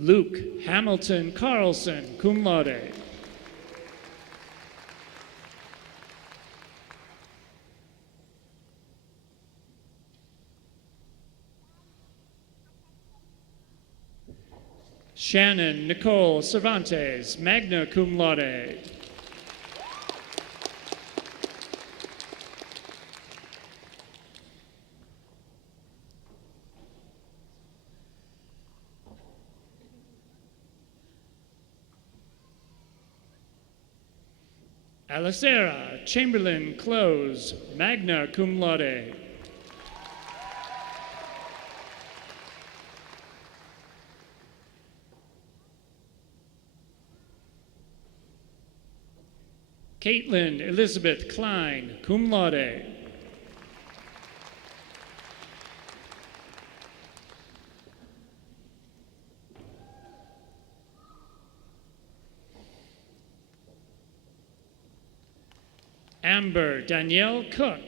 Luke Hamilton Carlson, cum laude. Shannon Nicole Cervantes, magna cum laude. Alicera Chamberlain Close, magna cum laude. Caitlin Elizabeth Klein, cum laude. Amber Danielle Cook.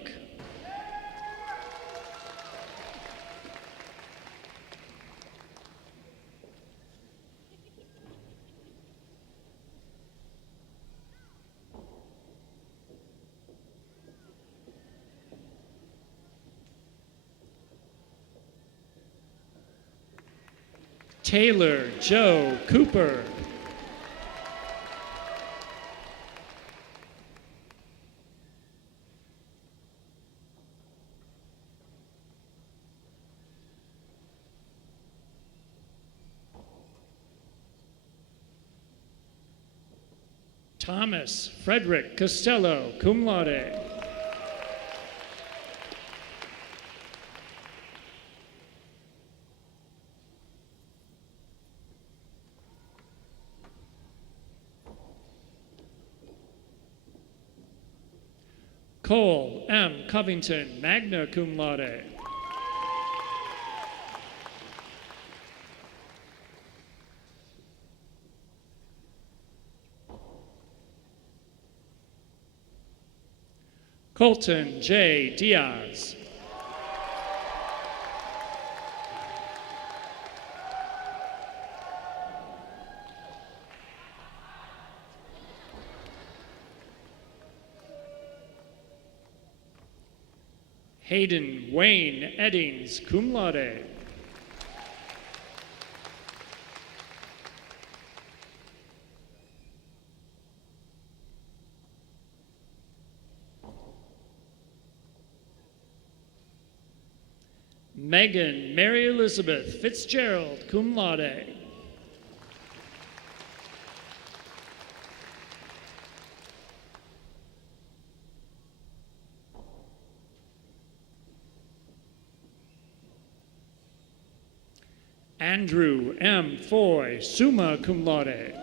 Taylor Joe Cooper. Thomas Frederick Costello, cum laude. Cole M. Covington, magna cum laude. Colton J. Diaz. Hayden Wayne Eddings, cum laude. Megan Mary Elizabeth Fitzgerald, cum laude. Andrew M. Foy, summa cum laude.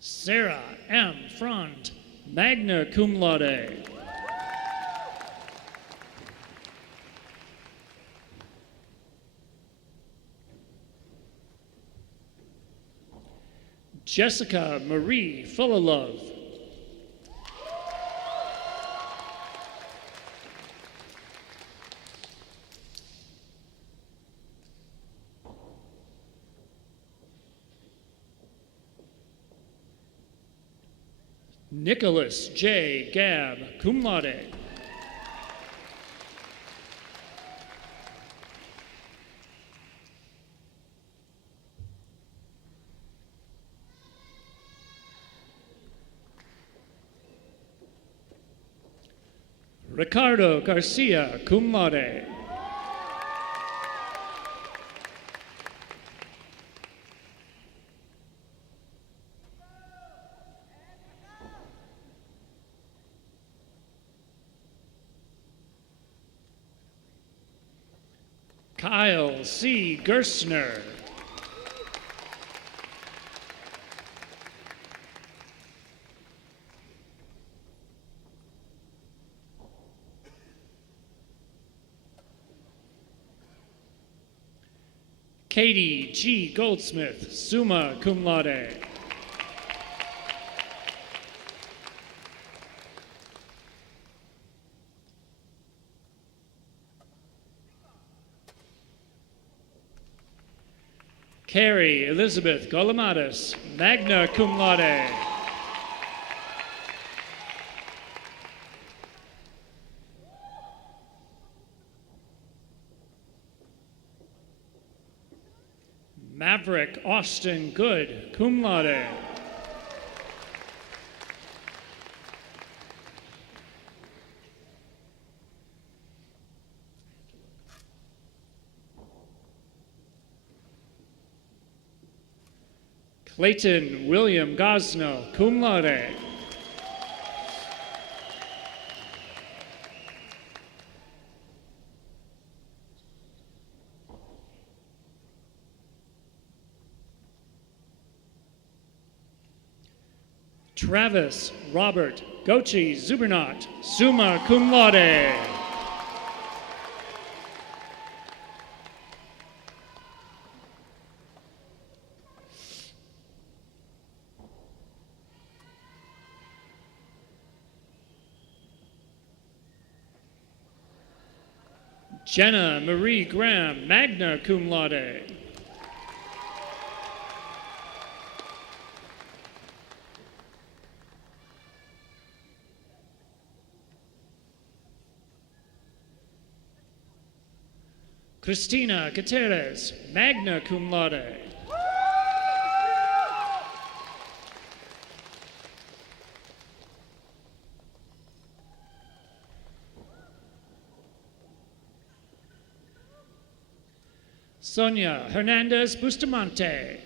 Sarah M. Front, magna cum laude. Jessica Marie Fullilove. Nicholas J. Gabb, cum laude. Ricardo Garcia, cum laude. Kyle C. Gerstner. Katie G. Goldsmith, summa cum laude. Carrie Elizabeth Golomatis, magna cum laude. Maverick Austin Good, cum laude. Clayton William Gosno, cum laude. Travis Robert Gochi Zubernat, summa cum laude. Jenna Marie Graham, magna cum laude. Christina Gutierrez, magna cum laude. Sonia Hernandez Bustamante.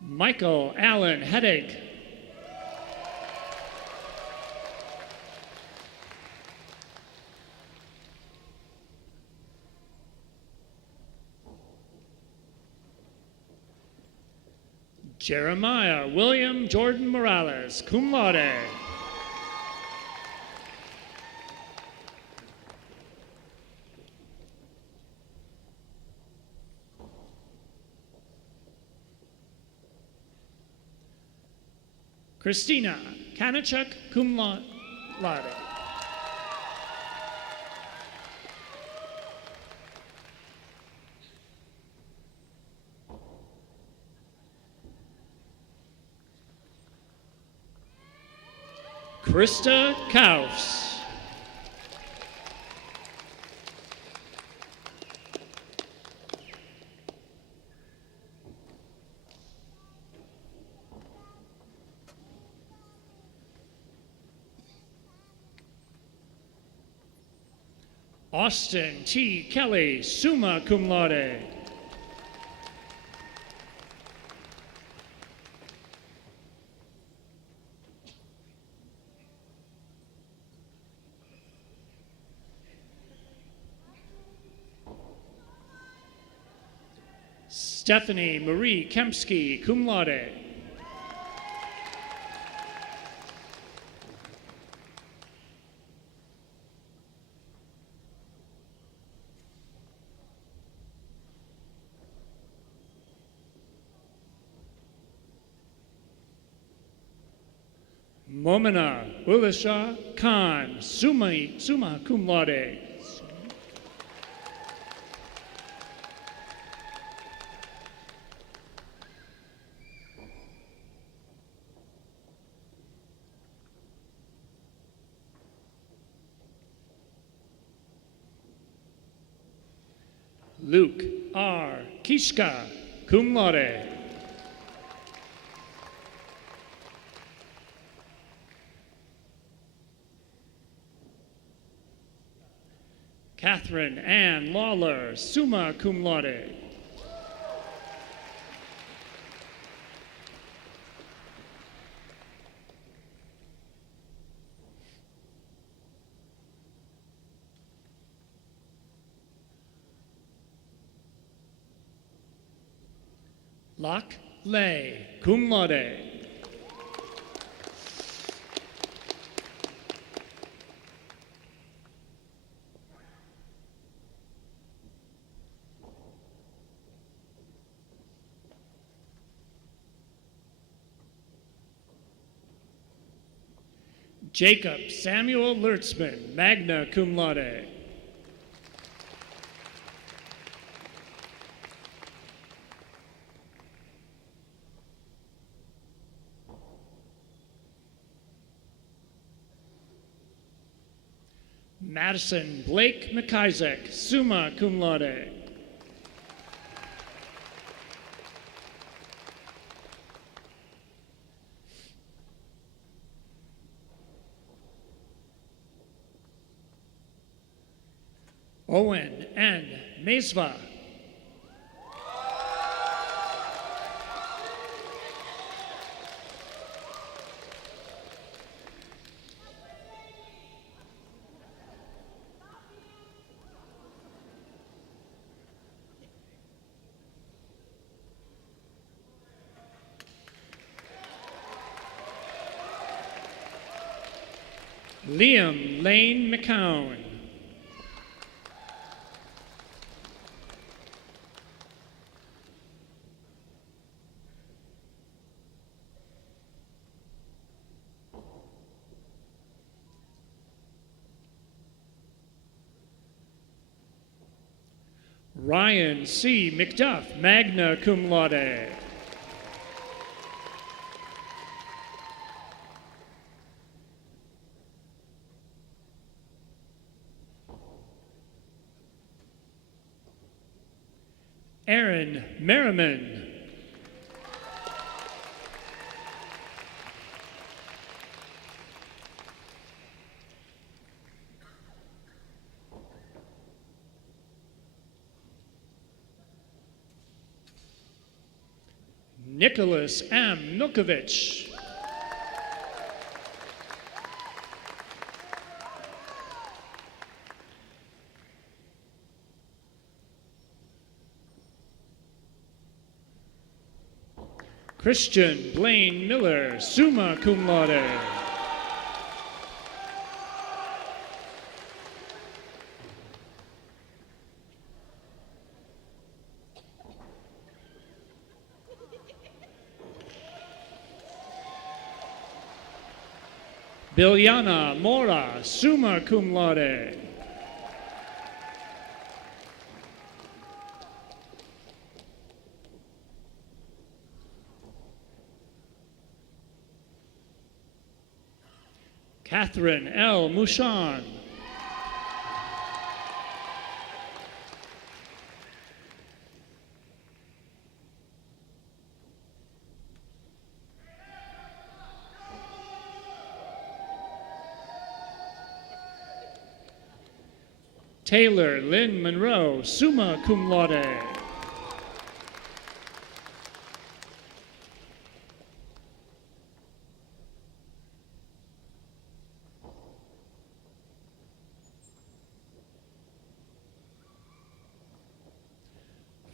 Michael Allen Heddig. Jeremiah William Jordan Morales, cum laude. Christina Kanachuk, cum laude. Krista Kaufs. Austin T. Kelly, summa cum laude. Stephanie Marie Kempsky, cum laude. Momina Ulisha Khan, summa cum laude. Luke R. Kishka, cum laude. Catherine Ann Lawler, summa cum laude. Lak Lei, cum laude. Jacob Samuel Lertzman, magna cum laude. Madison Blake McIsaac, summa cum laude. Owen N. Mesva. Liam Lane McCown. Ryan C. McDuff, magna cum laude. Aaron Merriman. Nicholas M. Nukovich. Christian Blaine Miller, summa cum laude. Biljana Mora, summa cum laude. Catherine L. Mushan. Taylor Lynn Monroe, summa cum laude.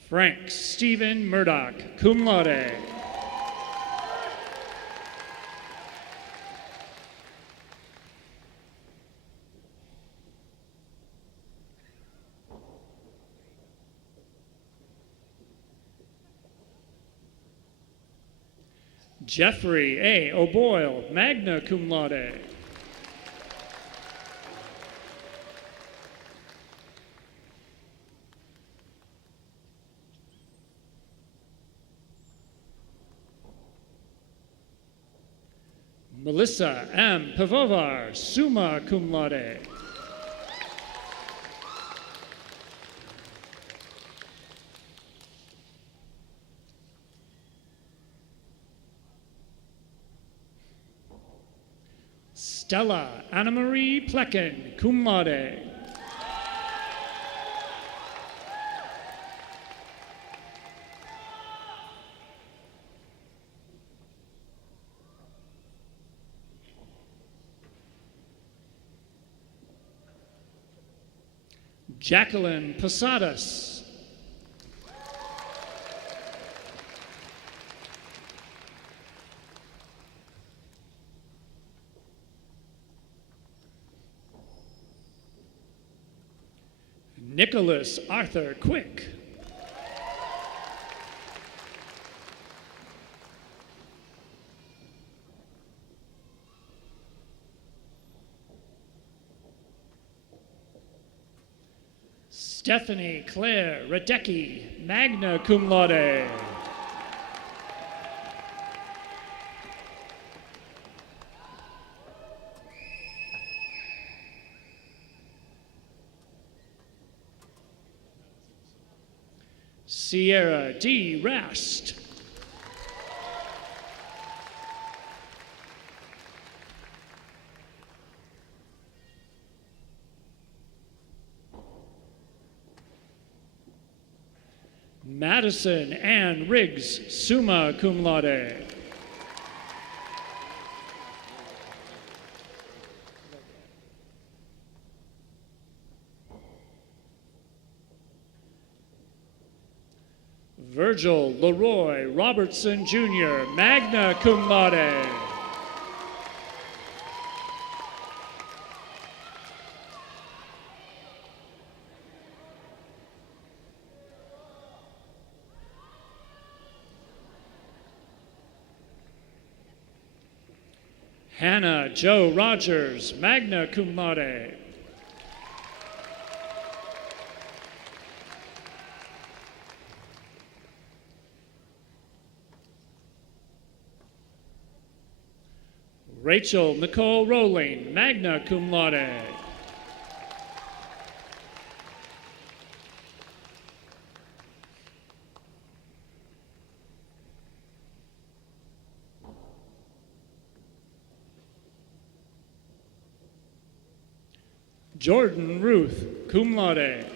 Frank Stephen Murdoch, cum laude. Jeffrey A. O'Boyle, magna cum laude. Melissa M. Pivovar, summa cum laude. Stella Anna Marie Plecken, cum laude. Jacqueline Posadas. Nicholas Arthur Quick. Stephanie Claire Radecki, magna cum laude. Sierra D. Rast. Madison Ann Riggs, summa cum laude. Virgil Leroy Robertson Jr., magna cum laude. Hannah Joe Rogers, magna cum laude. Rachel Nicole Rowling, magna cum laude. Jordan Ruth, cum laude.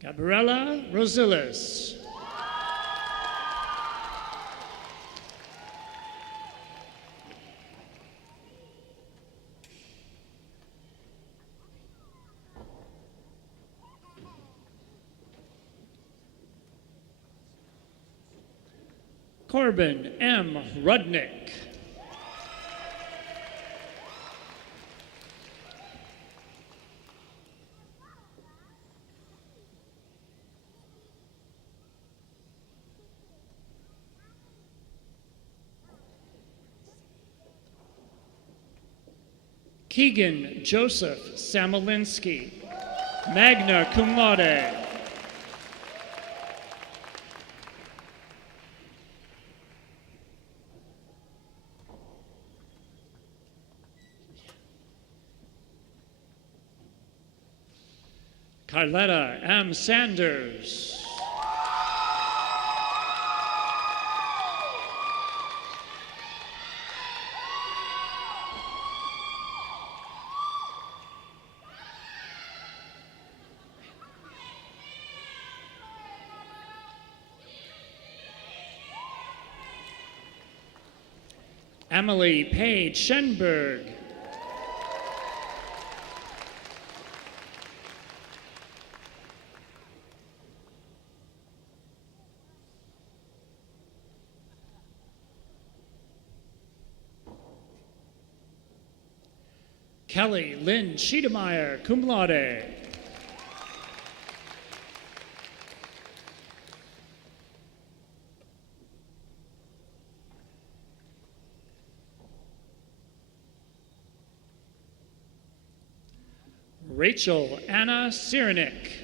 Gabriella Rosilis. Corbin M. Rudnick. Keegan Joseph Samolinsky, magna cum laude. Carletta M. Sanders. Emily Page Schenberg. Kelly Lynn Schiedemeyer, cum laude. Rachel Anna Cyranek.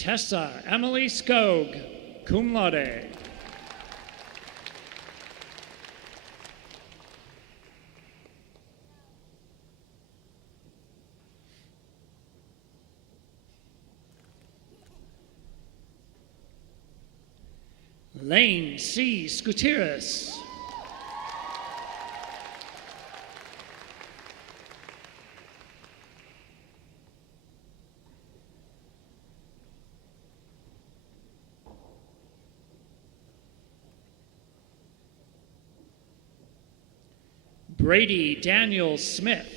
Tessa Emily Skog, cum laude. Lane C. Gutierrez. Brady Daniel Smith.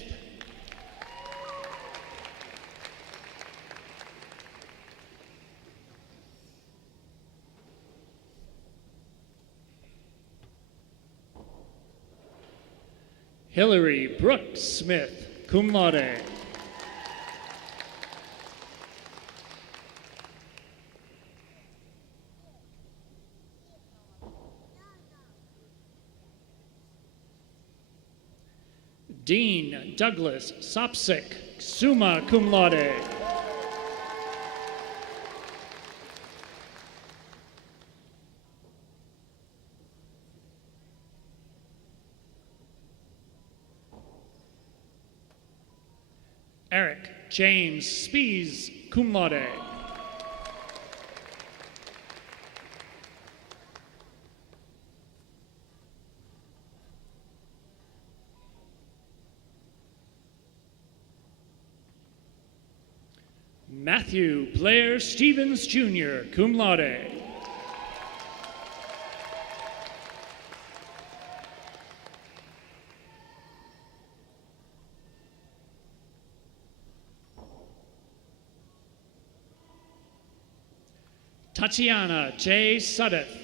Hillary Brooks Smith, cum laude. Dean Douglas Sopsik, summa cum laude. Eric James Spies, cum laude. Matthew Blair Stevens Jr., cum laude. Tatiana J. Suddeth.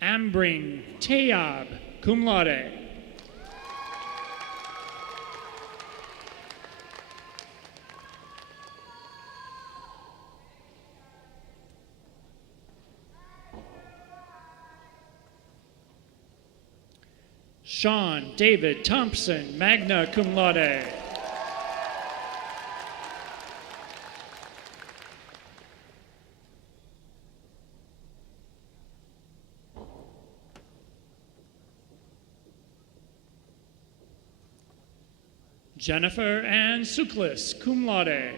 Ambring Tayab, cum laude. Sean David Thompson, magna cum laude. Jennifer Ann Suklis, cum laude.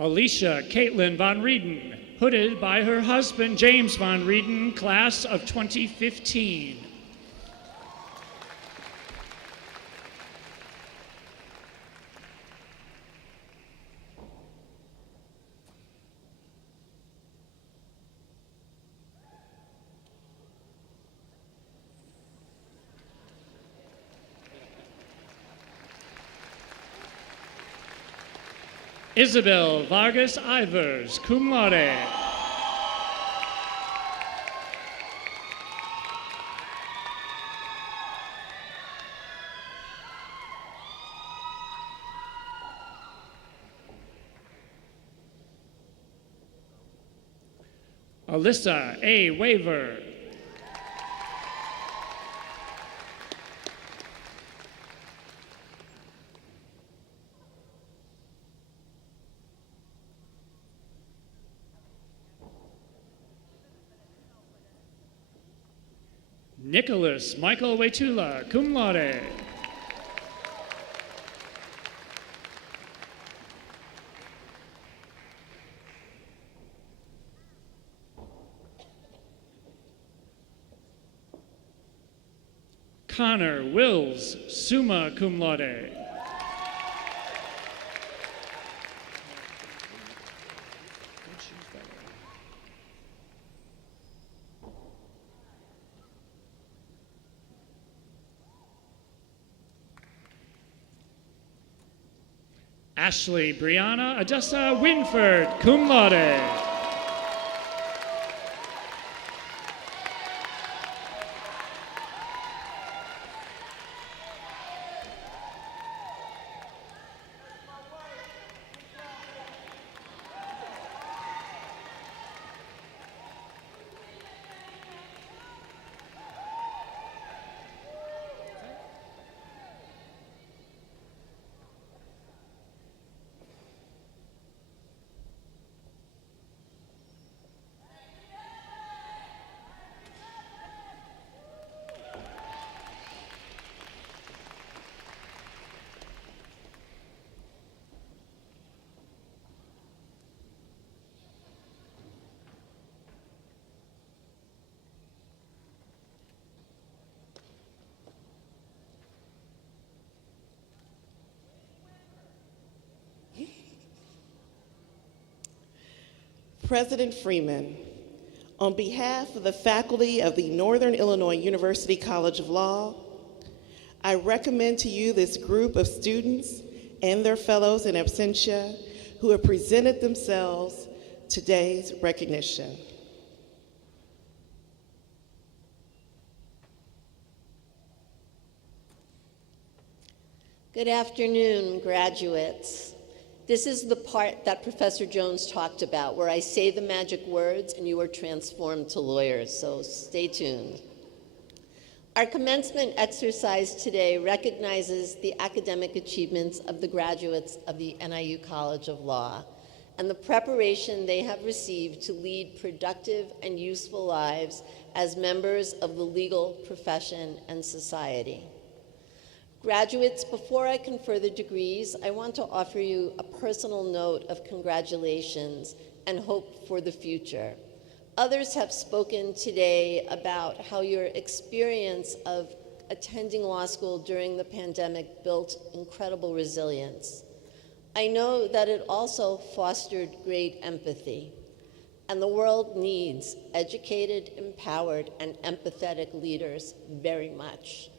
Alicia Caitlin Von Rieden, hooded by her husband James Von Rieden, class of 2015. Isabel Vargas Ivers, cum laude. Alyssa A. Waver. Nicholas Michael Waitula, cum laude. Connor Wills, summa cum laude. Ashley Brianna Odessa Winford, cum laude. President Freeman, on behalf of the faculty of the Northern Illinois University College of Law, I recommend to you this group of students and their fellows in absentia who have presented themselves today's recognition. Good afternoon, graduates. This is the part that Professor Jones talked about, where I say the magic words and you are transformed to lawyers, so stay tuned. Our commencement exercise today recognizes the academic achievements of the graduates of the NIU College of Law and the preparation they have received to lead productive and useful lives as members of the legal profession and society. Graduates, before I confer the degrees, I want to offer you a personal note of congratulations and hope for the future. Others have spoken today about how your experience of attending law school during the pandemic built incredible resilience. I know that it also fostered great empathy, and the world needs educated, empowered, and empathetic leaders very much.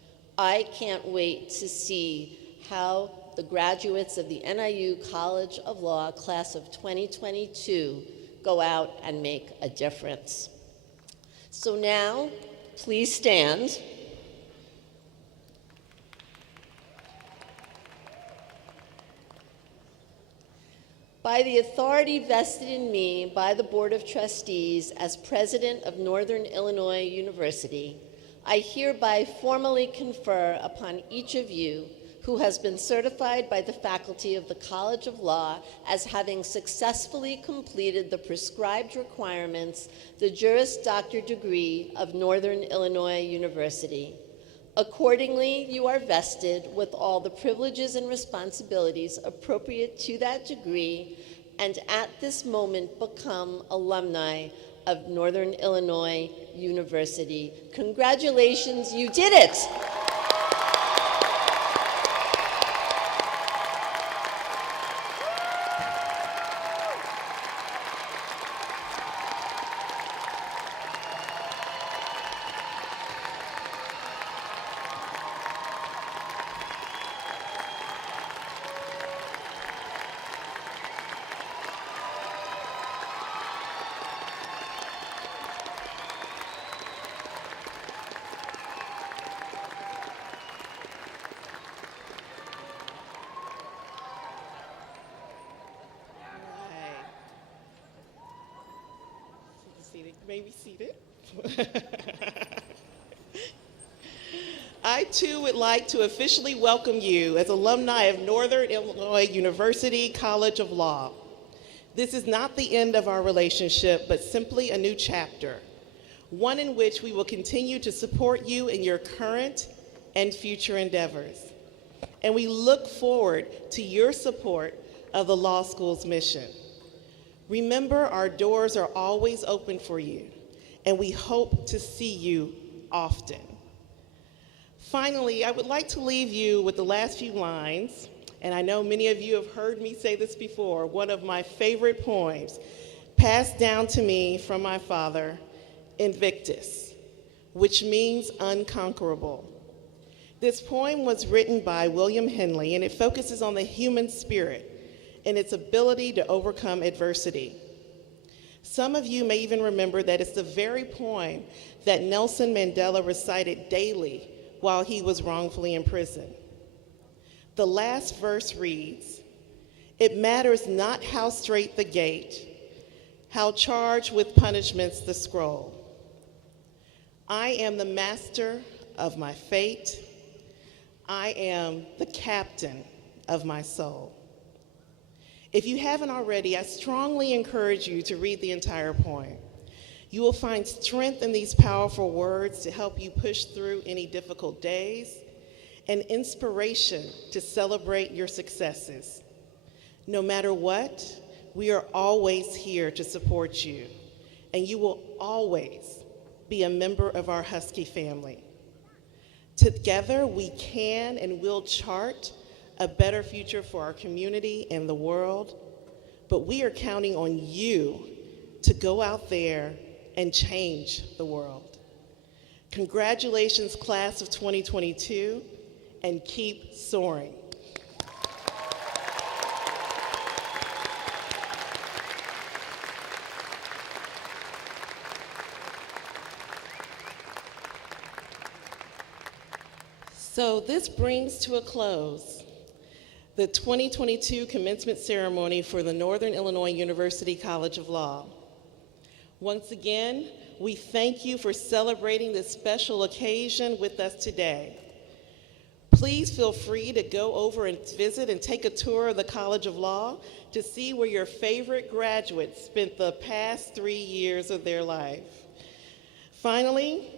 I can't wait to see how the graduates of the NIU College of Law class of 2022 go out and make a difference. So now, please stand. By the authority vested in me by the Board of Trustees as President of Northern Illinois University, I hereby formally confer upon each of you who has been certified by the faculty of the College of Law as having successfully completed the prescribed requirements the Juris Doctor degree of Northern Illinois University. Accordingly, you are vested with all the privileges and responsibilities appropriate to that degree, and at this moment become alumni of Northern Illinois University. Congratulations, you did it! You may be seated. I too would like to officially welcome you as alumni of Northern Illinois University College of Law. This is not the end of our relationship, but simply a new chapter, one in which we will continue to support you in your current and future endeavors. And we look forward to your support of the law school's mission. Remember, our doors are always open for you, and we hope to see you often. Finally, I would like to leave you with the last few lines, and I know many of you have heard me say this before, one of my favorite poems, passed down to me from my father, Invictus, which means unconquerable. This poem was written by William Henley, and it focuses on the human spirit and its ability to overcome adversity. Some of you may even remember that it's the very poem that Nelson Mandela recited daily while he was wrongfully imprisoned. The last verse reads, "It matters not how straight the gate, how charged with punishments the scroll. I am the master of my fate. I am the captain of my soul." If you haven't already, I strongly encourage you to read the entire poem. You will find strength in these powerful words to help you push through any difficult days and inspiration to celebrate your successes. No matter what, we are always here to support you, and you will always be a member of our Husky family. Together, we can and will chart a better future for our community and the world, but we are counting on you to go out there and change the world. Congratulations, class of 2022, and keep soaring. So this brings to a close the 2022 commencement ceremony for the Northern Illinois University College of Law. Once again, we thank you for celebrating this special occasion with us today. Please feel free to go over and visit and take a tour of the College of Law to see where your favorite graduates spent the past 3 years of their life. Finally,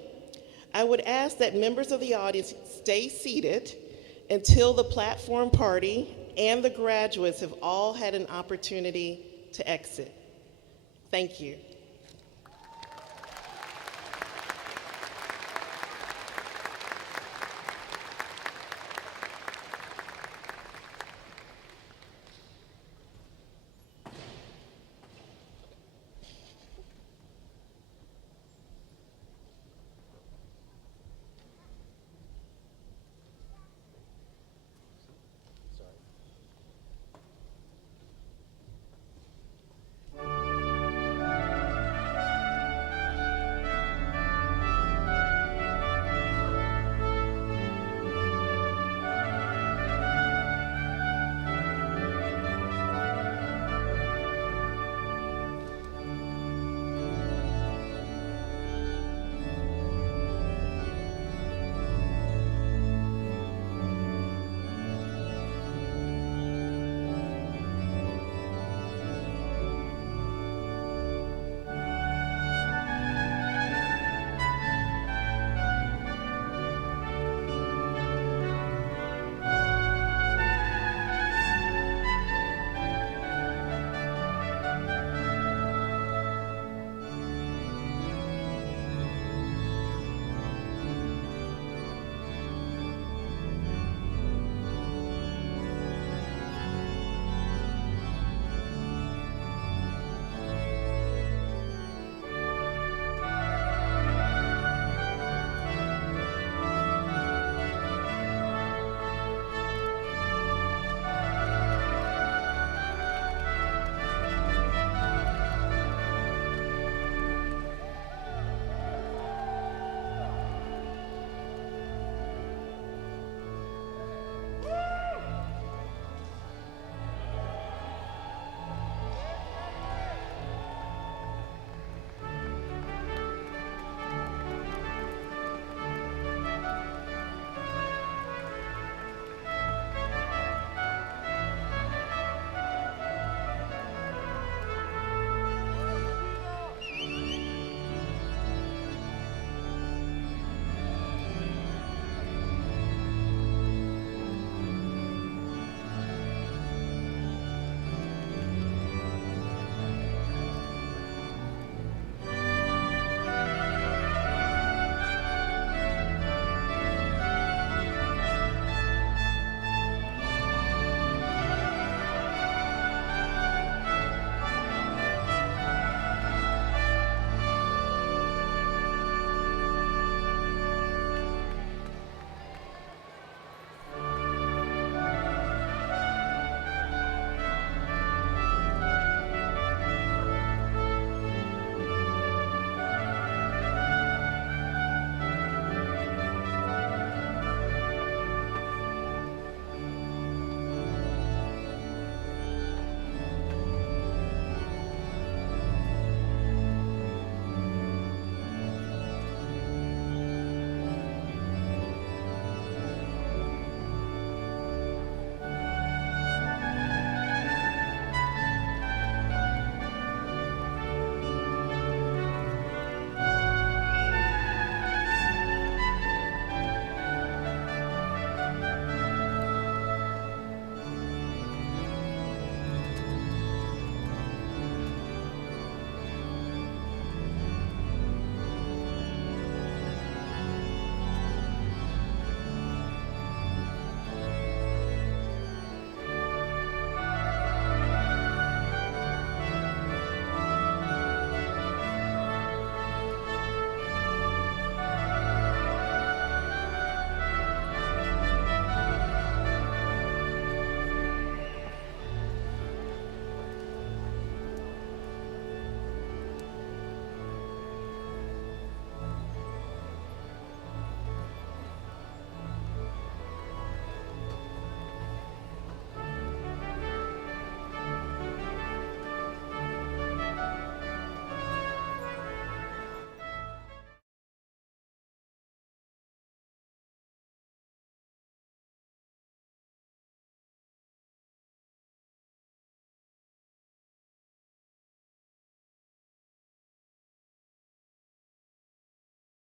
I would ask that members of the audience stay seated until the platform party and the graduates have all had an opportunity to exit. Thank you.